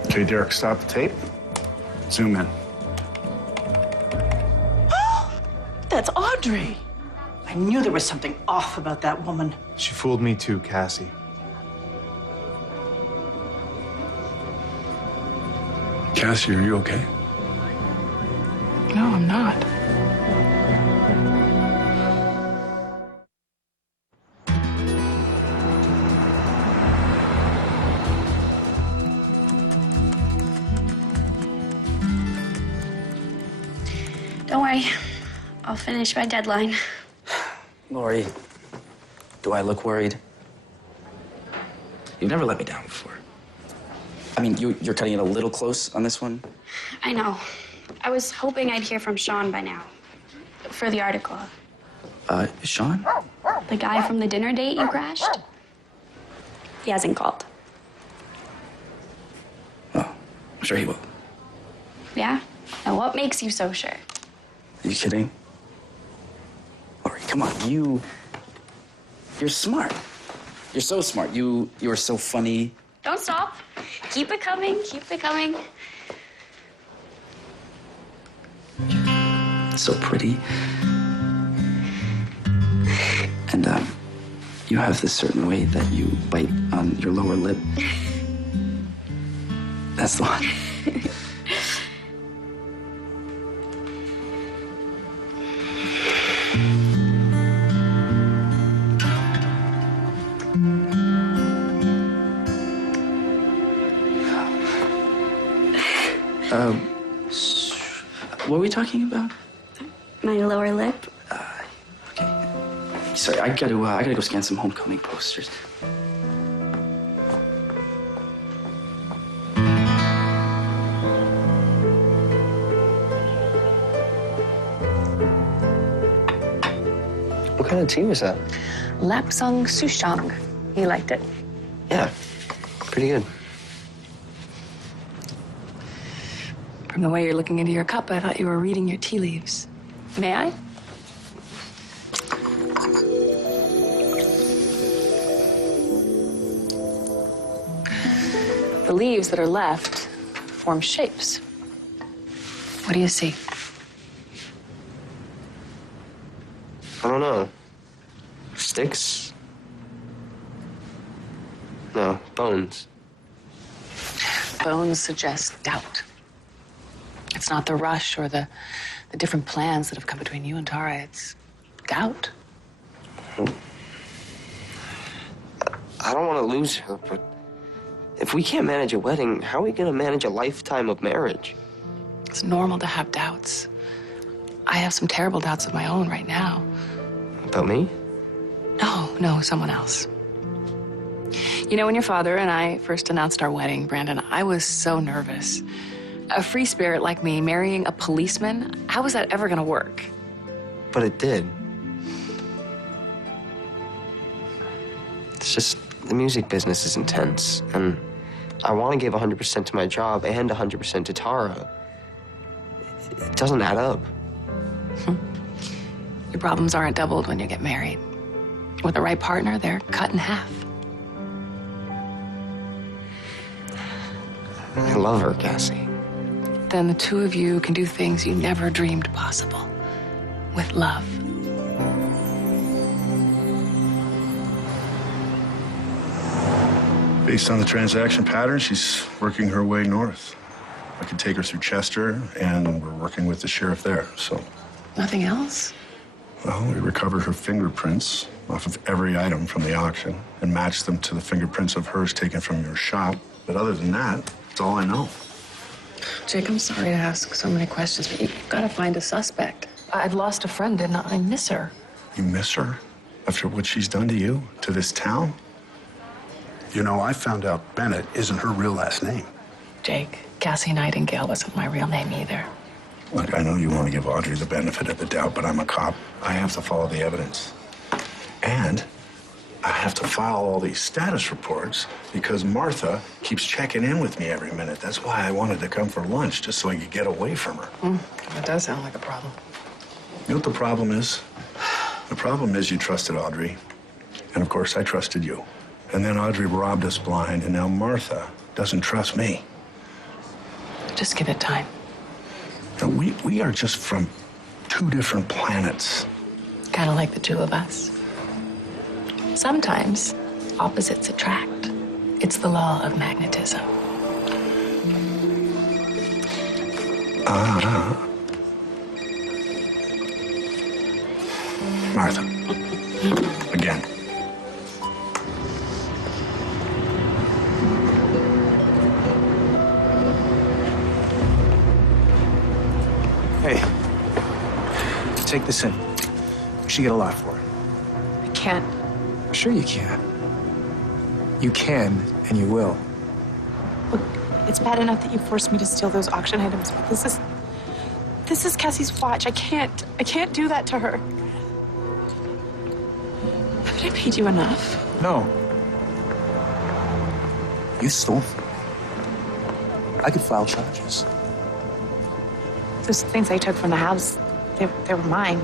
Okay, Derek, stop the tape. Zoom in. That's Audrey. I knew there was something off about that woman. She fooled me too, Cassie. Cassie, are you okay? No, I'm not. Don't worry. I'll finish by deadline. Lori, do I look worried? You've never let me down before. I mean, you're cutting it a little close on this one. I know. I was hoping I'd hear from Sean by now. For the article. Sean? The guy from the dinner date you crashed? He hasn't called. Oh, I'm sure he will. Yeah? Now what makes you so sure? Are you kidding? Lori, come on. You're smart. You're so smart. You're so funny. Don't stop. Keep it coming. Keep it coming. So pretty. And, you have this certain way that you bite on your lower lip. That's the one. What were we talking about? My lower lip. Sorry, I gotta go scan some homecoming posters. What kind of tea was that? Lapsang Souchong. He liked it. Yeah, pretty good. From the way you're looking into your cup, I thought you were reading your tea leaves. May I? The leaves that are left form shapes. What do you see? I don't know. Sticks? No, bones. Bones suggest doubt. It's not the rush or the different plans that have come between you and Tara. It's doubt. I don't want to lose her, but if we can't manage a wedding, how are we going to manage a lifetime of marriage? It's normal to have doubts. I have some terrible doubts of my own right now. About me? No, someone else. You know, when your father and I first announced our wedding, Brandon, I was so nervous. A free spirit like me marrying a policeman, how was that ever gonna work? But it did. It's just, the music business is intense, and I want to give 100% to my job and 100% to Tara. It doesn't add up. Your problems aren't doubled when you get married. With the right partner, they're cut in half. I love her, Cassie. Then the two of you can do things you never dreamed possible. With love. Based on the transaction pattern, she's working her way north. I could take her through Chester, and we're working with the sheriff there, so. Nothing else? Well, we recovered her fingerprints off of every item from the auction and matched them to the fingerprints of hers taken from your shop. But other than that, that's all I know. Jake, I'm sorry to ask so many questions, but you've got to find a suspect. I've lost a friend and I miss her. You miss her? After what she's done to you, to this town? You know, I found out Bennett isn't her real last name. Jake, Cassie Nightingale wasn't my real name either. Look, I know you want to give Audrey the benefit of the doubt, but I'm a cop. I have to follow the evidence. And I have to file all these status reports because Martha keeps checking in with me every minute. That's why I wanted to come for lunch, just so I could get away from her. That does sound like a problem. You know what the problem is? The problem is you trusted Audrey. And of course, I trusted you. And then Audrey robbed us blind, and now Martha doesn't trust me. Just give it time. Now, we are just from two different planets. Kind of like the two of us. Sometimes opposites attract. It's the law of magnetism. Martha. Again. Hey, take this in. You should get a lot for it. I can't. Sure you can. You can, and you will. Look, it's bad enough that you forced me to steal those auction items, but this is Cassie's watch. I can't do that to her. Haven't I paid you enough? No. You stole from me. I could file charges. Those things I took from the house, they were mine.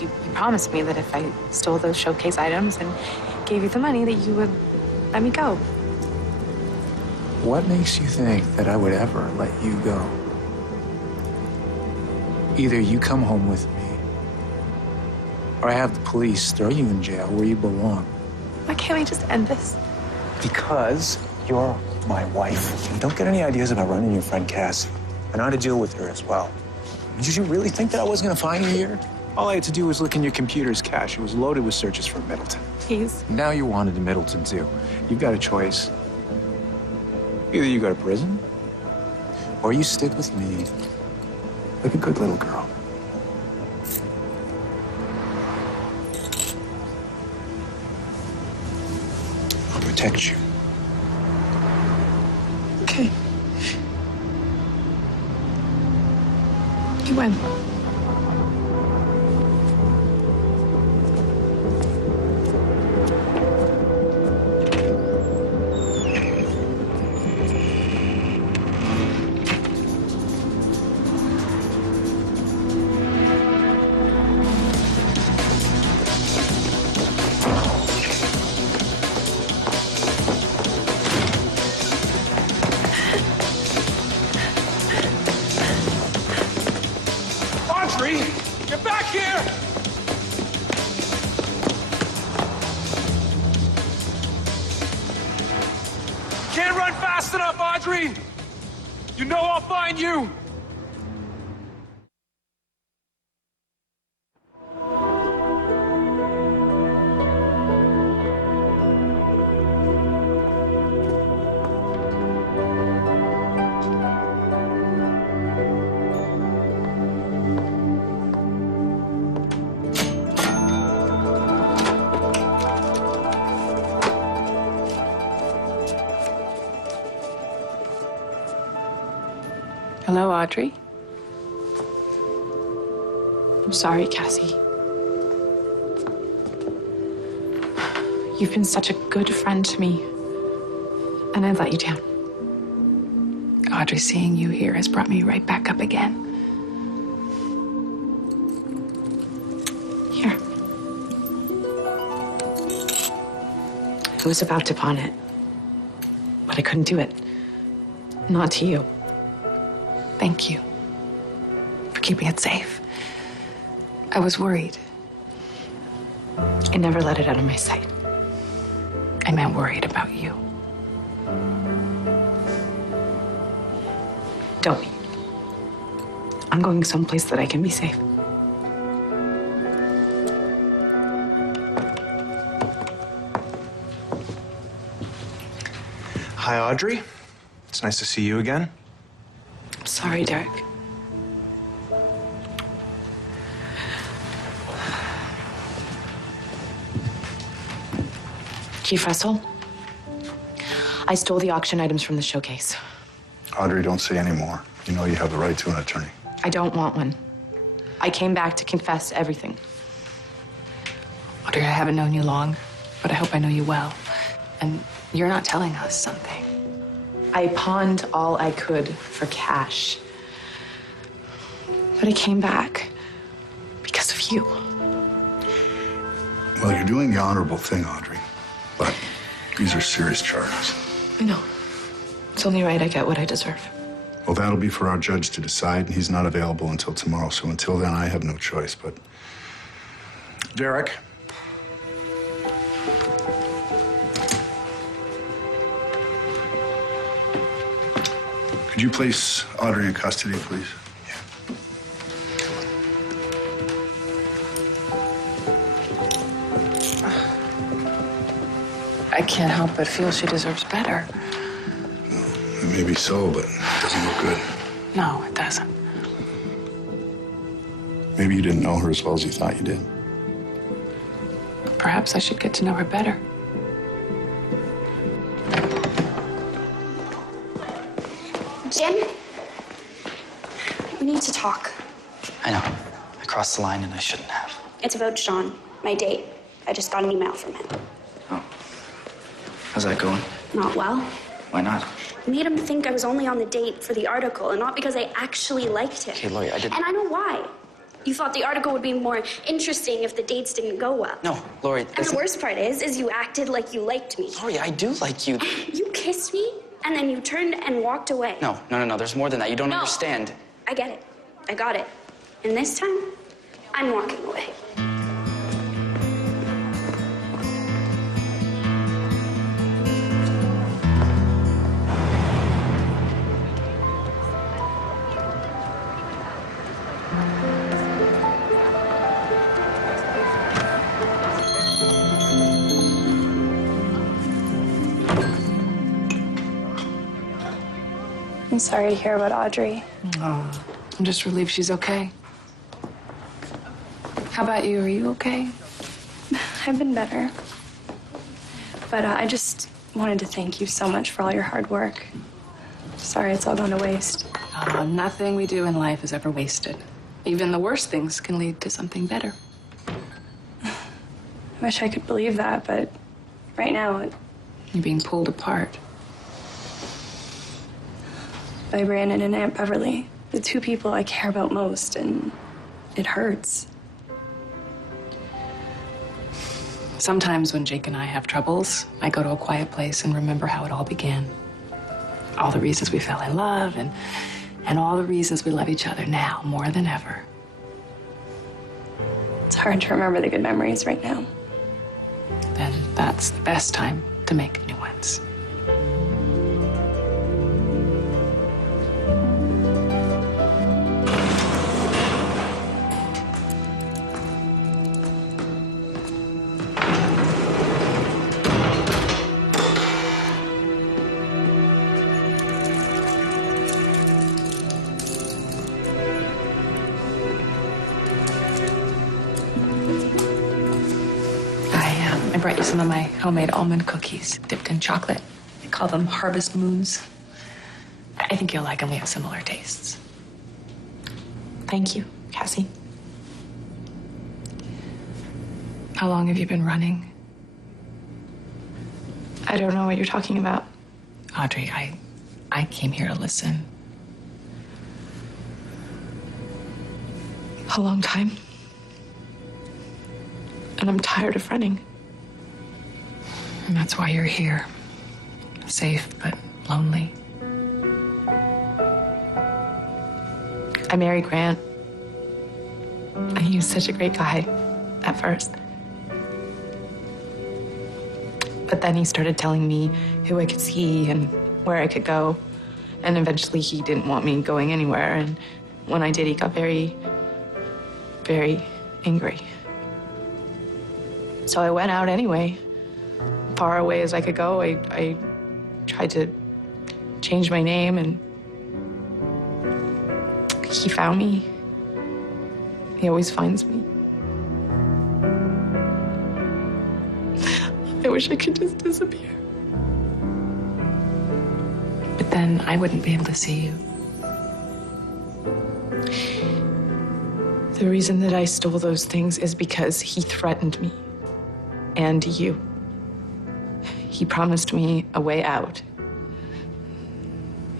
You promised me that if I stole those showcase items and gave you the money, that you would let me go. What makes you think that I would ever let you go? Either you come home with me, or I have the police throw you in jail where you belong. Why can't we just end this? Because you're my wife. And don't get any ideas about running your friend Cassie. I know how to deal with her as well. Did you really think that I was gonna find you here? All I had to do was look in your computer's cache. It was loaded with searches for Middleton. Please. Now you're wanted in Middleton, too. You've got a choice. Either you go to prison, or you stick with me like a good little girl. I'll protect you. Okay. You win. Audrey, get back here! Can't run fast enough, Audrey! You know I'll find you! Hello, Audrey. I'm sorry, Cassie. You've been such a good friend to me, and I let you down. Audrey, seeing you here has brought me right back up again. Here. I was about to pawn it, but I couldn't do it. Not to you. Thank you for keeping it safe. I was worried. I never let it out of my sight. I meant worried about you. Don't be. I'm going someplace that I can be safe. Hi, Audrey. It's nice to see you again. Sorry, Derek. Chief Russell, I stole the auction items from the showcase. Audrey, don't say any more. You know you have the right to an attorney. I don't want one. I came back to confess everything. Audrey, I haven't known you long, but I hope I know you well. And you're not telling us something. I pawned all I could for cash. But I came back because of you. Well, you're doing the honorable thing, Audrey. But these are serious charges. I know. It's only right I get what I deserve. Well, that'll be for our judge to decide, and he's not available until tomorrow. So until then, I have no choice. But Derek. Could you place Audrey in custody, please? I can't help but feel she deserves better. Maybe so, but it doesn't look good. No, it doesn't. Maybe you didn't know her as well as you thought you did. Perhaps I should get to know her better. Jim, we need to talk. I know. I crossed the line and I shouldn't have. It's about Sean, my date. I just got an email from him. How's that going? Not well. Why not? I made him think I was only on the date for the article and not because I actually liked him. Okay, Lori, I didn't... And I know why. You thought the article would be more interesting if the dates didn't go well. No, Lori, And the worst part is you acted like you liked me. Lori, I do like you. You kissed me, and then you turned and walked away. No, there's more than that. You don't No. understand. I get it. I got it. And this time, I'm walking away. I'm sorry to hear about Audrey. Oh, I'm just relieved she's okay. How about you? Are you okay? I've been better. But I just wanted to thank you so much for all your hard work. Sorry it's all gone to waste. Oh, nothing we do in life is ever wasted. Even the worst things can lead to something better. I wish I could believe that, but right now, You're being pulled apart. by Brandon and Aunt Beverly, the two people I care about most, and it hurts. Sometimes when Jake and I have troubles, I go to a quiet place and remember how it all began. All the reasons we fell in love and all the reasons we love each other now more than ever. It's hard to remember the good memories right now. Then that's the best time to make new ones. I brought you some of my homemade almond cookies dipped in chocolate. I call them Harvest Moons. I think you'll like them. We have similar tastes. Thank you, Cassie. How long have you been running? I don't know what you're talking about. Audrey, I came here to listen. A long time. And I'm tired of running. And that's why you're here. Safe, but lonely. I married Grant. And he was such a great guy at first. But then he started telling me who I could see and where I could go. And eventually he didn't want me going anywhere. And when I did, he got very, very angry. So I went out anyway. Far away as I could go, I tried to change my name, and he found me. He always finds me. I wish I could just disappear. But then I wouldn't be able to see you. The reason that I stole those things is because he threatened me. And you. He promised me a way out.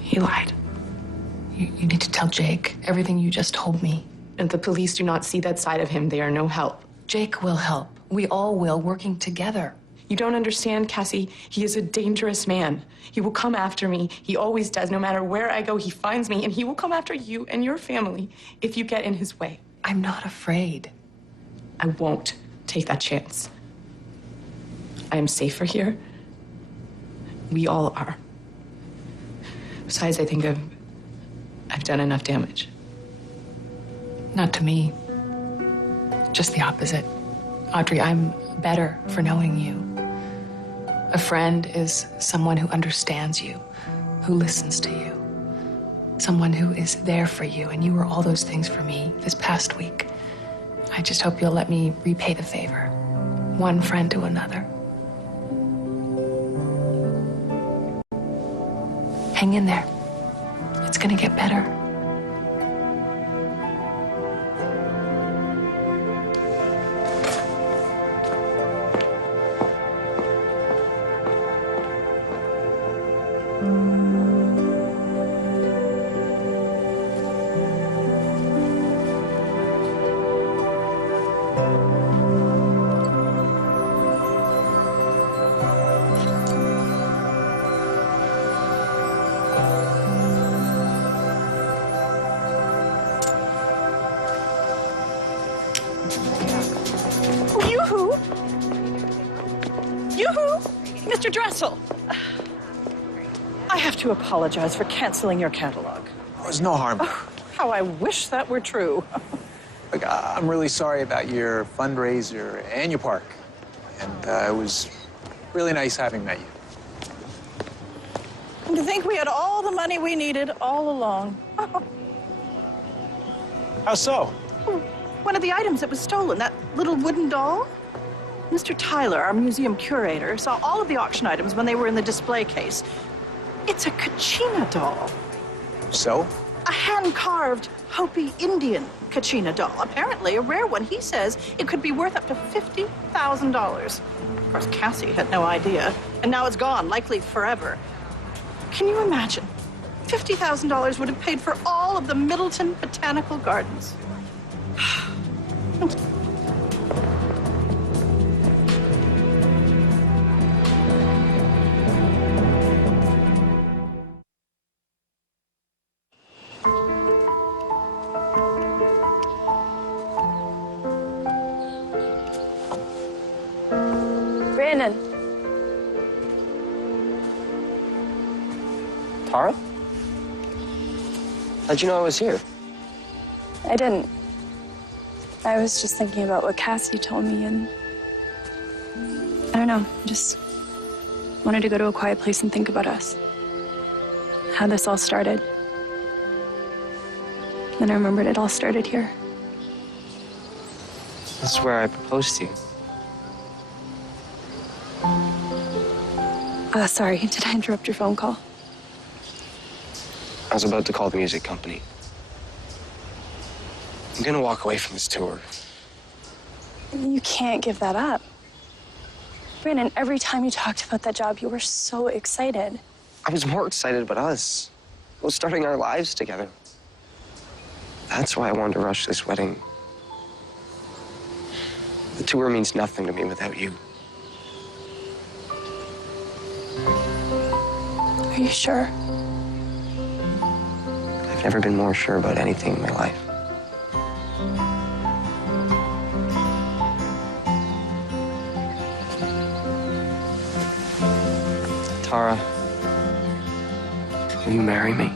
He lied. You need to tell Jake everything you just told me. And the police do not see that side of him. They are no help. Jake will help. We all will, working together. You don't understand, Cassie. He is a dangerous man. He will come after me. He always does. No matter where I go, he finds me, and he will come after you and your family if you get in his way. I'm not afraid. I won't take that chance. I am safer here. We all are. Besides, I think I've done enough damage. Not to me. Just the opposite. Audrey, I'm better for knowing you. A friend is someone who understands you, who listens to you, someone who is there for you, and you were all those things for me this past week. I just hope you'll let me repay the favor. One friend to another. Hang in there. It's gonna get better. Yoo-hoo! Yoo-hoo! Mr. Dressel! I have to apologize for canceling your catalog. There's no harm. How I wish that were true. Look, I'm really sorry about your fundraiser and your park. And it was really nice having met you. And to think we had all the money we needed all along. How so? One of the items that was stolen, that little wooden doll. Mr. Tyler, our museum curator, saw all of the auction items when they were in the display case. It's a Kachina doll. So? A hand-carved Hopi Indian Kachina doll. Apparently a rare one. He says it could be worth up to $50,000. Of course, Cassie had no idea. And now it's gone, likely forever. Can you imagine? $50,000 would have paid for all of the Middleton Botanical Gardens. Brandon. Tara? How'd you know I was here? I didn't. I was just thinking about what Cassie told me, and I don't know, just wanted to go to a quiet place and think about us. How this all started. Then I remembered it all started here. This is where I proposed to you. Sorry, did I interrupt your phone call? I was about to call the music company. I'm gonna walk away from this tour. You can't give that up. Brandon, every time you talked about that job, you were so excited. I was more excited about us. Well, starting our lives together. That's why I wanted to rush this wedding. The tour means nothing to me without you. Are you sure? I've never been more sure about anything in my life. Tara, will you marry me?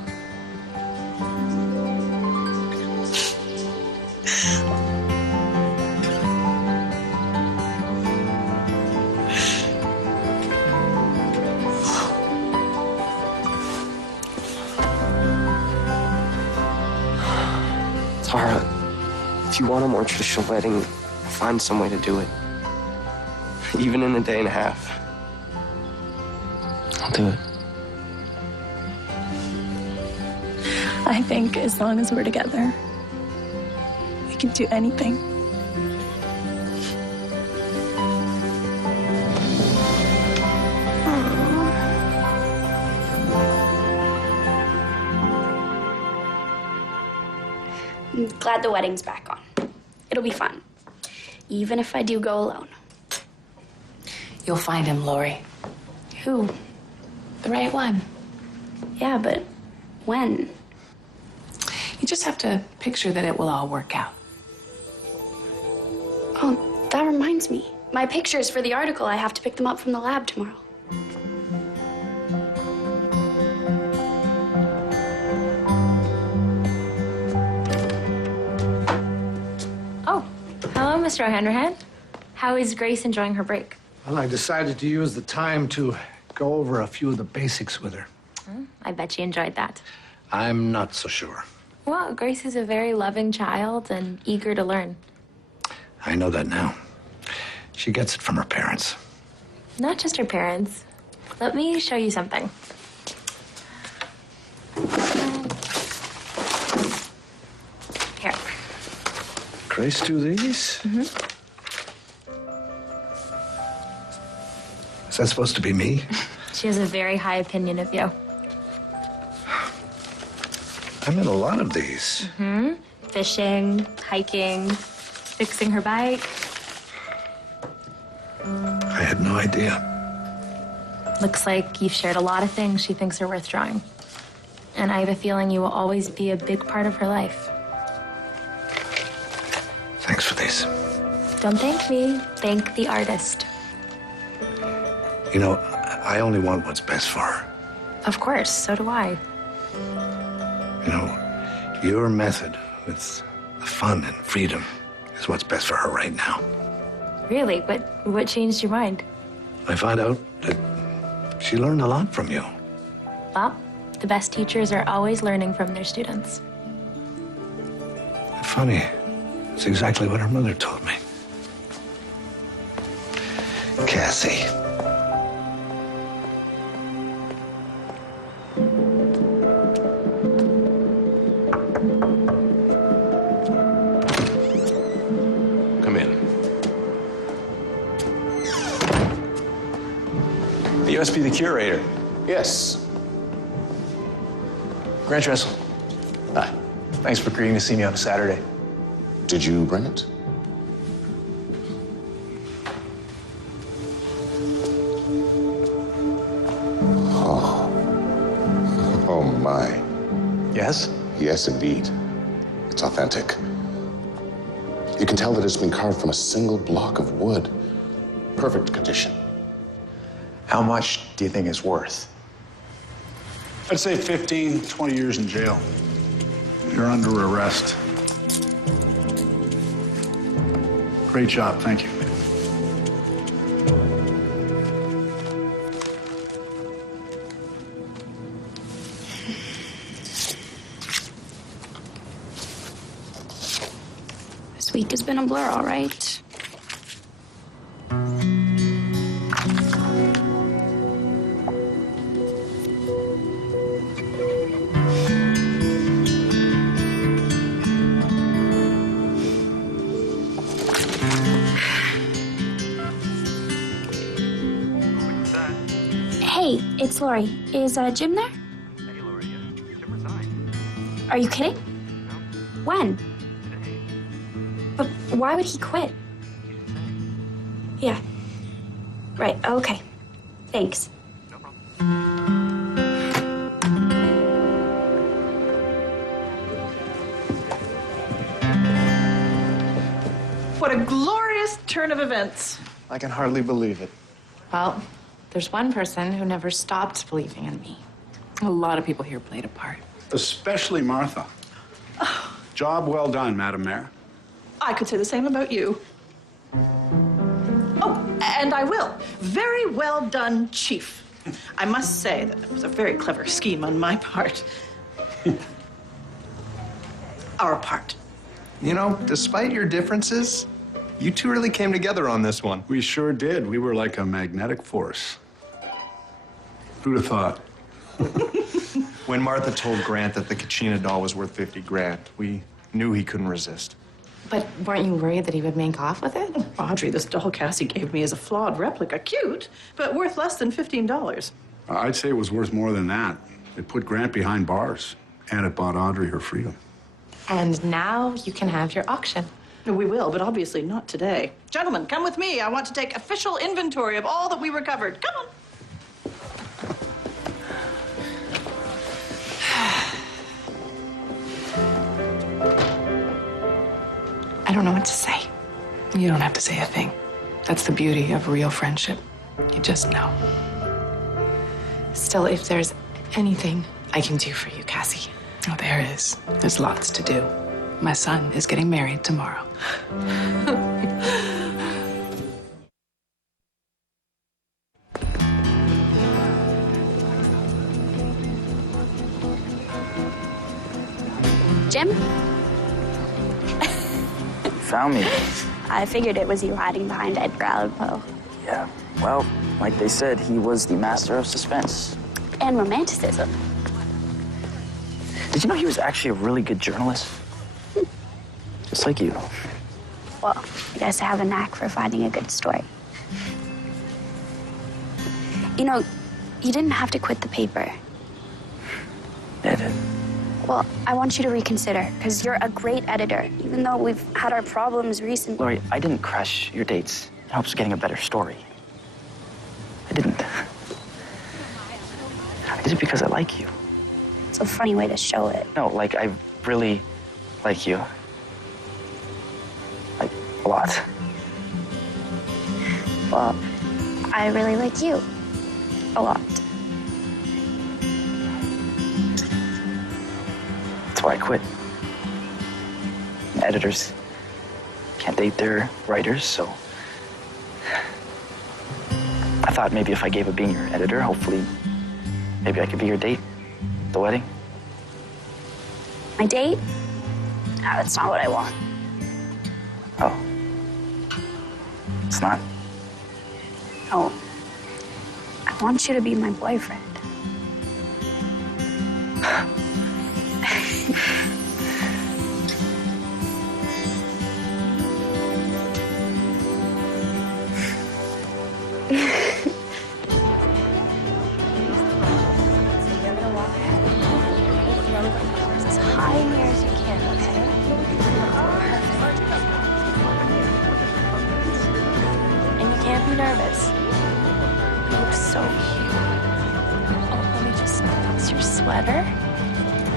Tara, if you want a more traditional wedding, find some way to do it. Even in a day and a half. I'll do it. I think as long as we're together, we can do anything. I'm glad the wedding's back on. It'll be fun, even if I do go alone. You'll find him, Lori. Who? The right one. Yeah, but when? You just have to picture that it will all work out. Oh, that reminds me. My pictures for the article, I have to pick them up from the lab tomorrow. Oh, hello, Mr. O'Hanrahan. How is Grace enjoying her break? Well, I decided to use the time to go over a few of the basics with her. I bet she enjoyed that. I'm not so sure. Well, Grace is a very loving child and eager to learn. I know that now. She gets it from her parents. Not just her parents. Let me show you something. Here. Grace do these? Mm-hmm. Is that supposed to be me? She has a very high opinion of you. I'm in a lot of these. Mm-hmm. Fishing, hiking, fixing her bike. I had no idea. Looks like you've shared a lot of things she thinks are worth drawing. And I have a feeling you will always be a big part of her life. Thanks for these. Don't thank me. Thank the artist. You know, I only want what's best for her. Of course, so do I. You know, your method with the fun and freedom is what's best for her right now. Really? What changed your mind? I found out that she learned a lot from you. Well, the best teachers are always learning from their students. Funny. It's exactly what her mother told me. Cassie. Come in. You must be the curator. Yes. Grant Dressel. Hi. Thanks for agreeing to see me on a Saturday. Did you bring it? Oh. Oh, my. Yes? Yes, indeed. It's authentic. You can tell that it's been carved from a single block of wood. Perfect condition. How much do you think it's worth? I'd say 15, 20 years in jail. You're under arrest. Great job, thank you. This week has been a blur, all right. Hey, it's Lori. Is Jim there? Hey, Lori, Jim resigned. Are you kidding? No. When? Today. But why would he quit? Yeah. Right, okay. Thanks. No problem. What a glorious turn of events. I can hardly believe it. Well, there's one person who never stopped believing in me. A lot of people here played a part. Especially Martha. Job well done, Madam Mayor. I could say the same about you. Oh, and I will. Very well done, Chief. I must say that it was a very clever scheme on my part. Our part. You know, despite your differences, you two really came together on this one. We sure did. We were like a magnetic force. Who'd have thought? When Martha told Grant that the Kachina doll was worth 50 grand, we knew he couldn't resist. But weren't you worried that he would make off with it? Audrey, this doll Cassie gave me is a flawed replica. Cute, but worth less than $15. I'd say it was worth more than that. It put Grant behind bars, and it bought Audrey her freedom. And now you can have your auction. We will, but obviously not today. Gentlemen, come with me. I want to take official inventory of all that we recovered. Come on. I don't know what to say. You don't have to say a thing. That's the beauty of real friendship. You just know. Still, if there's anything I can do for you, Cassie. Oh, there is. There's lots to do. My son is getting married tomorrow. Jim? found me. I figured it was you hiding behind Edgar Allan Poe. Yeah, well, like they said, he was the master of suspense. And romanticism. Did you know he was actually a really good journalist? Just like you. Well, I guess I have a knack for finding a good story. You know, you didn't have to quit the paper. I did. Well, I want you to reconsider, because you're a great editor, even though we've had our problems recently. Lori, I didn't crush your dates in hopes of getting a better story. I didn't. I did it because I like you. It's a funny way to show it. No, like, I really like you. Like, a lot. Well, I really like you. A lot. That's why I quit. Editors can't date their writers, so I thought maybe if I gave up being your editor, hopefully, maybe I could be your date at the wedding. My date? No, that's not what I want. Oh. It's not? No. I want you to be my boyfriend. As high in here as you can, okay? And you can't be nervous. You look so cute. Oh, let me just fix your sweater.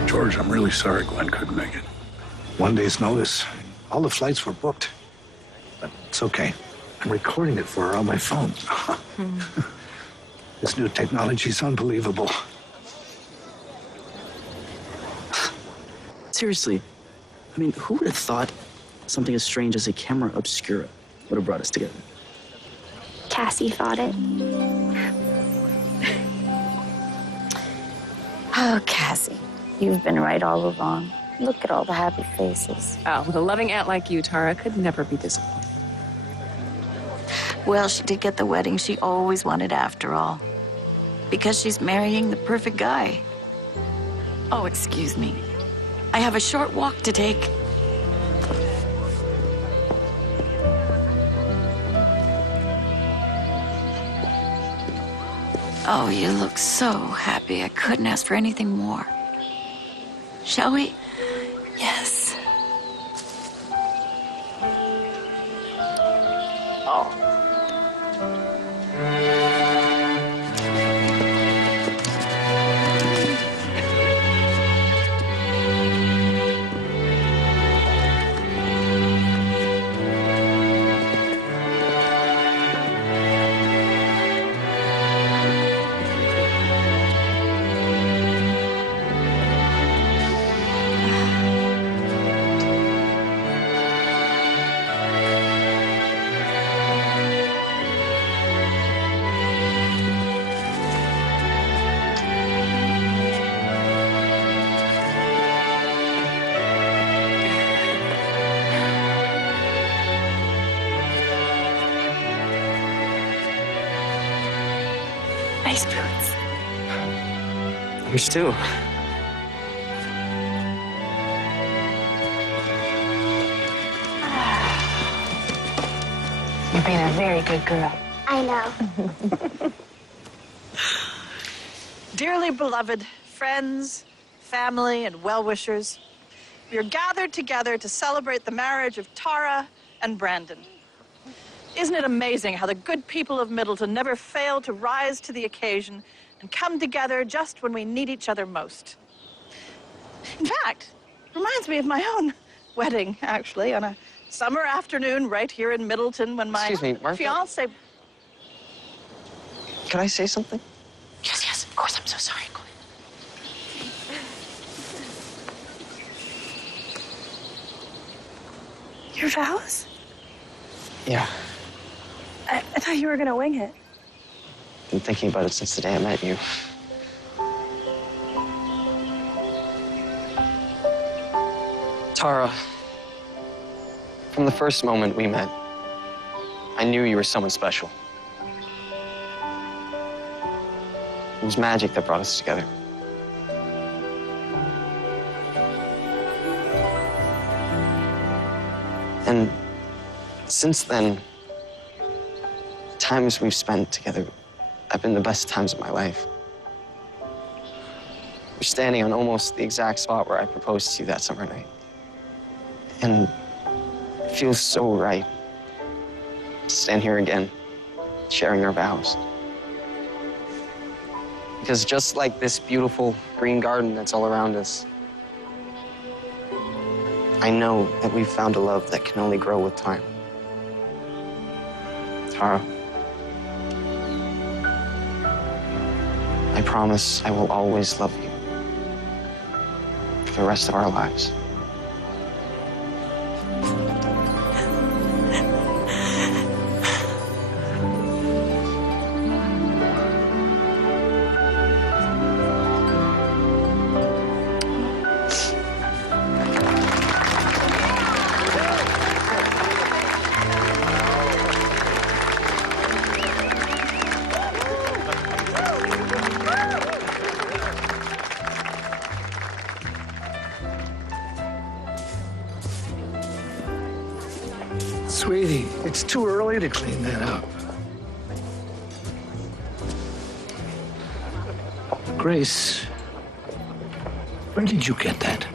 George, I'm really sorry Gwen couldn't make it. One day's notice. All the flights were booked. But it's okay. I'm recording it for her on my phone. This new technology's unbelievable. Seriously, I mean, who would have thought something as strange as a camera obscura would have brought us together? Cassie thought it. Oh, Cassie, you've been right all along. Look at all the happy faces. Oh, with a loving aunt like you, Tara could never be disappointed. Well, she did get the wedding she always wanted after all. Because she's marrying the perfect guy. Oh, excuse me. I have a short walk to take. Oh, you look so happy. I couldn't ask for anything more. Shall we? Yes. Oh. Nice boots. Yours too. You're being a very good girl. I know. Dearly beloved friends, family, and well-wishers, we are gathered together to celebrate the marriage of Tara and Brandon. Isn't it amazing how the good people of Middleton never fail to rise to the occasion and come together just when we need each other most? In fact, it reminds me of my own wedding, actually, on a summer afternoon right here in Middleton when my Excuse me, Martha? fiance... Can I say something? Yes, of course, I'm so sorry. Go ahead. Your vows? Yeah. I thought you were gonna wing it. Been thinking about it since the day I met you. Tara, From the first moment we met, I knew you were someone special. It was magic that brought us together. And since then, the times we've spent together have been the best times of my life. We're standing on almost the exact spot where I proposed to you that summer night. And it feels so right to stand here again, sharing our vows. Because just like this beautiful green garden that's all around us, I know that we've found a love that can only grow with time. Tara, I promise I will always love you for the rest of our lives. Sweetie, it's too early to clean that up. Grace, where did you get that?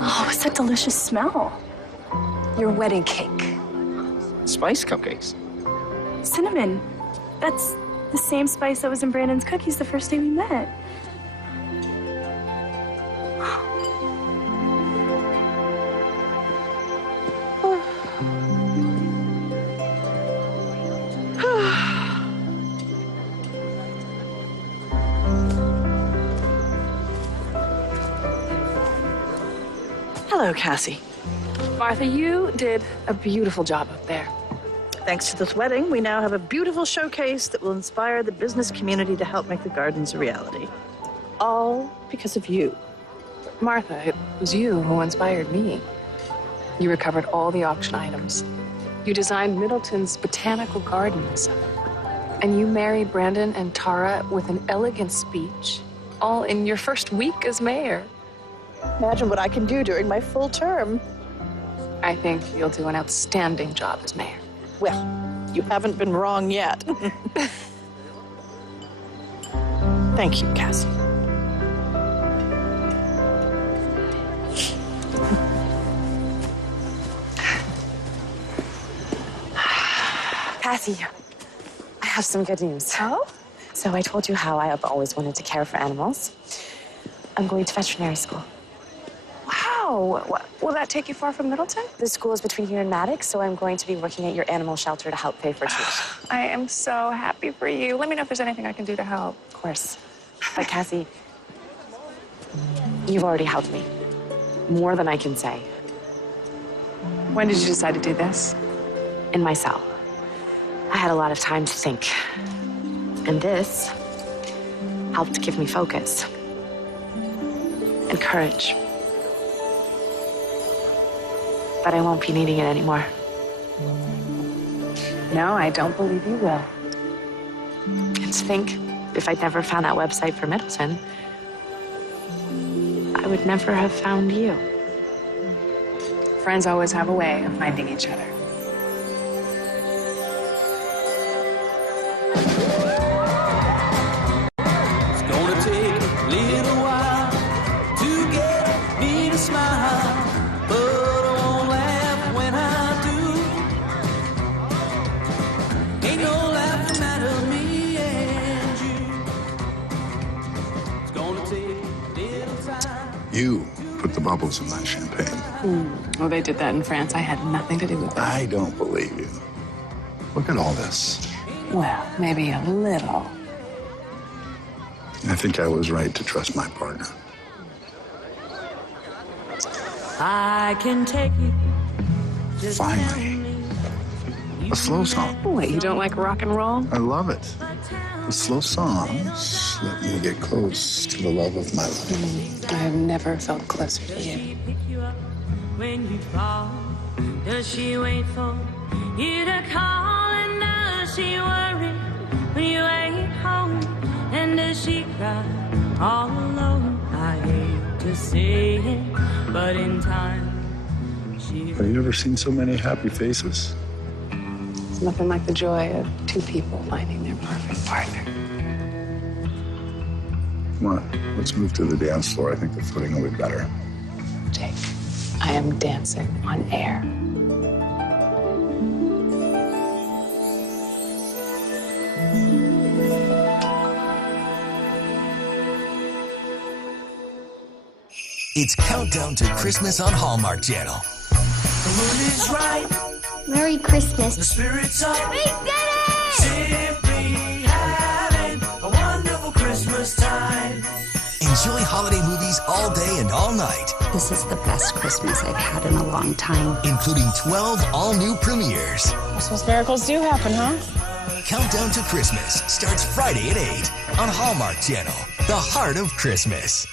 Oh, what's that delicious smell? Your wedding cake. Spice cupcakes. Cinnamon. That's the same spice that was in Brandon's cookies the first day we met. Hello, Cassie. Martha, you did a beautiful job up there. Thanks to this wedding, we now have a beautiful showcase that will inspire the business community to help make the gardens a reality. All because of you. Martha, it was you who inspired me. You recovered all the auction items. You designed Middleton's botanical gardens. And you married Brandon and Tara with an elegant speech, all in your first week as mayor. Imagine what I can do during my full term. I think you'll do an outstanding job as mayor. Well, you haven't been wrong yet. Thank you, Cassie. Cassie, I have some good news. Oh? So I told you how I have always wanted to care for animals. I'm going to veterinary school. Wow. Will that take you far from Middleton? The school is between here and Maddox, so I'm going to be working at your animal shelter to help pay for tuition. I am so happy for you. Let me know if there's anything I can do to help. Of course. But Cassie, you've already helped me. More than I can say. When did you decide to do this? In my cell. I had a lot of time to think. And this helped give me focus and courage. But I won't be needing it anymore. No, I don't believe you will. And to think, if I'd never found that website for Middleton, I would never have found you. Friends always have a way of finding each other. It's gonna take a little while to get me to smile. You put the bubbles in my champagne. Well, they did that in France. I had nothing to do with it. I don't believe you. Look at all this. Well, maybe a little. I think I was right to trust my partner. I can take you. Just Finally. A slow song. What, you don't like rock and roll? I love it. The slow songs let me get close to the love of my life. I have never felt closer to you. When you fall, does she wait for you to call? And does she worry when you ain't home? And does she cry all alone? I hate to say it, but in time she... Have you ever seen so many happy faces? It's nothing like the joy of two people finding their perfect partner. Come on, let's move to the dance floor. I think the footing will be better. Jake, I am dancing on air. It's Countdown to Christmas on Hallmark Channel. The mood is right. Merry Christmas. The spirit's up. We did it! Simply having a wonderful Christmas time. Enjoy holiday movies all day and all night. This is the best Christmas I've had in a long time. Including 12 all-new premieres. Christmas miracles do happen, huh? Countdown to Christmas starts Friday at 8 on Hallmark Channel, the heart of Christmas.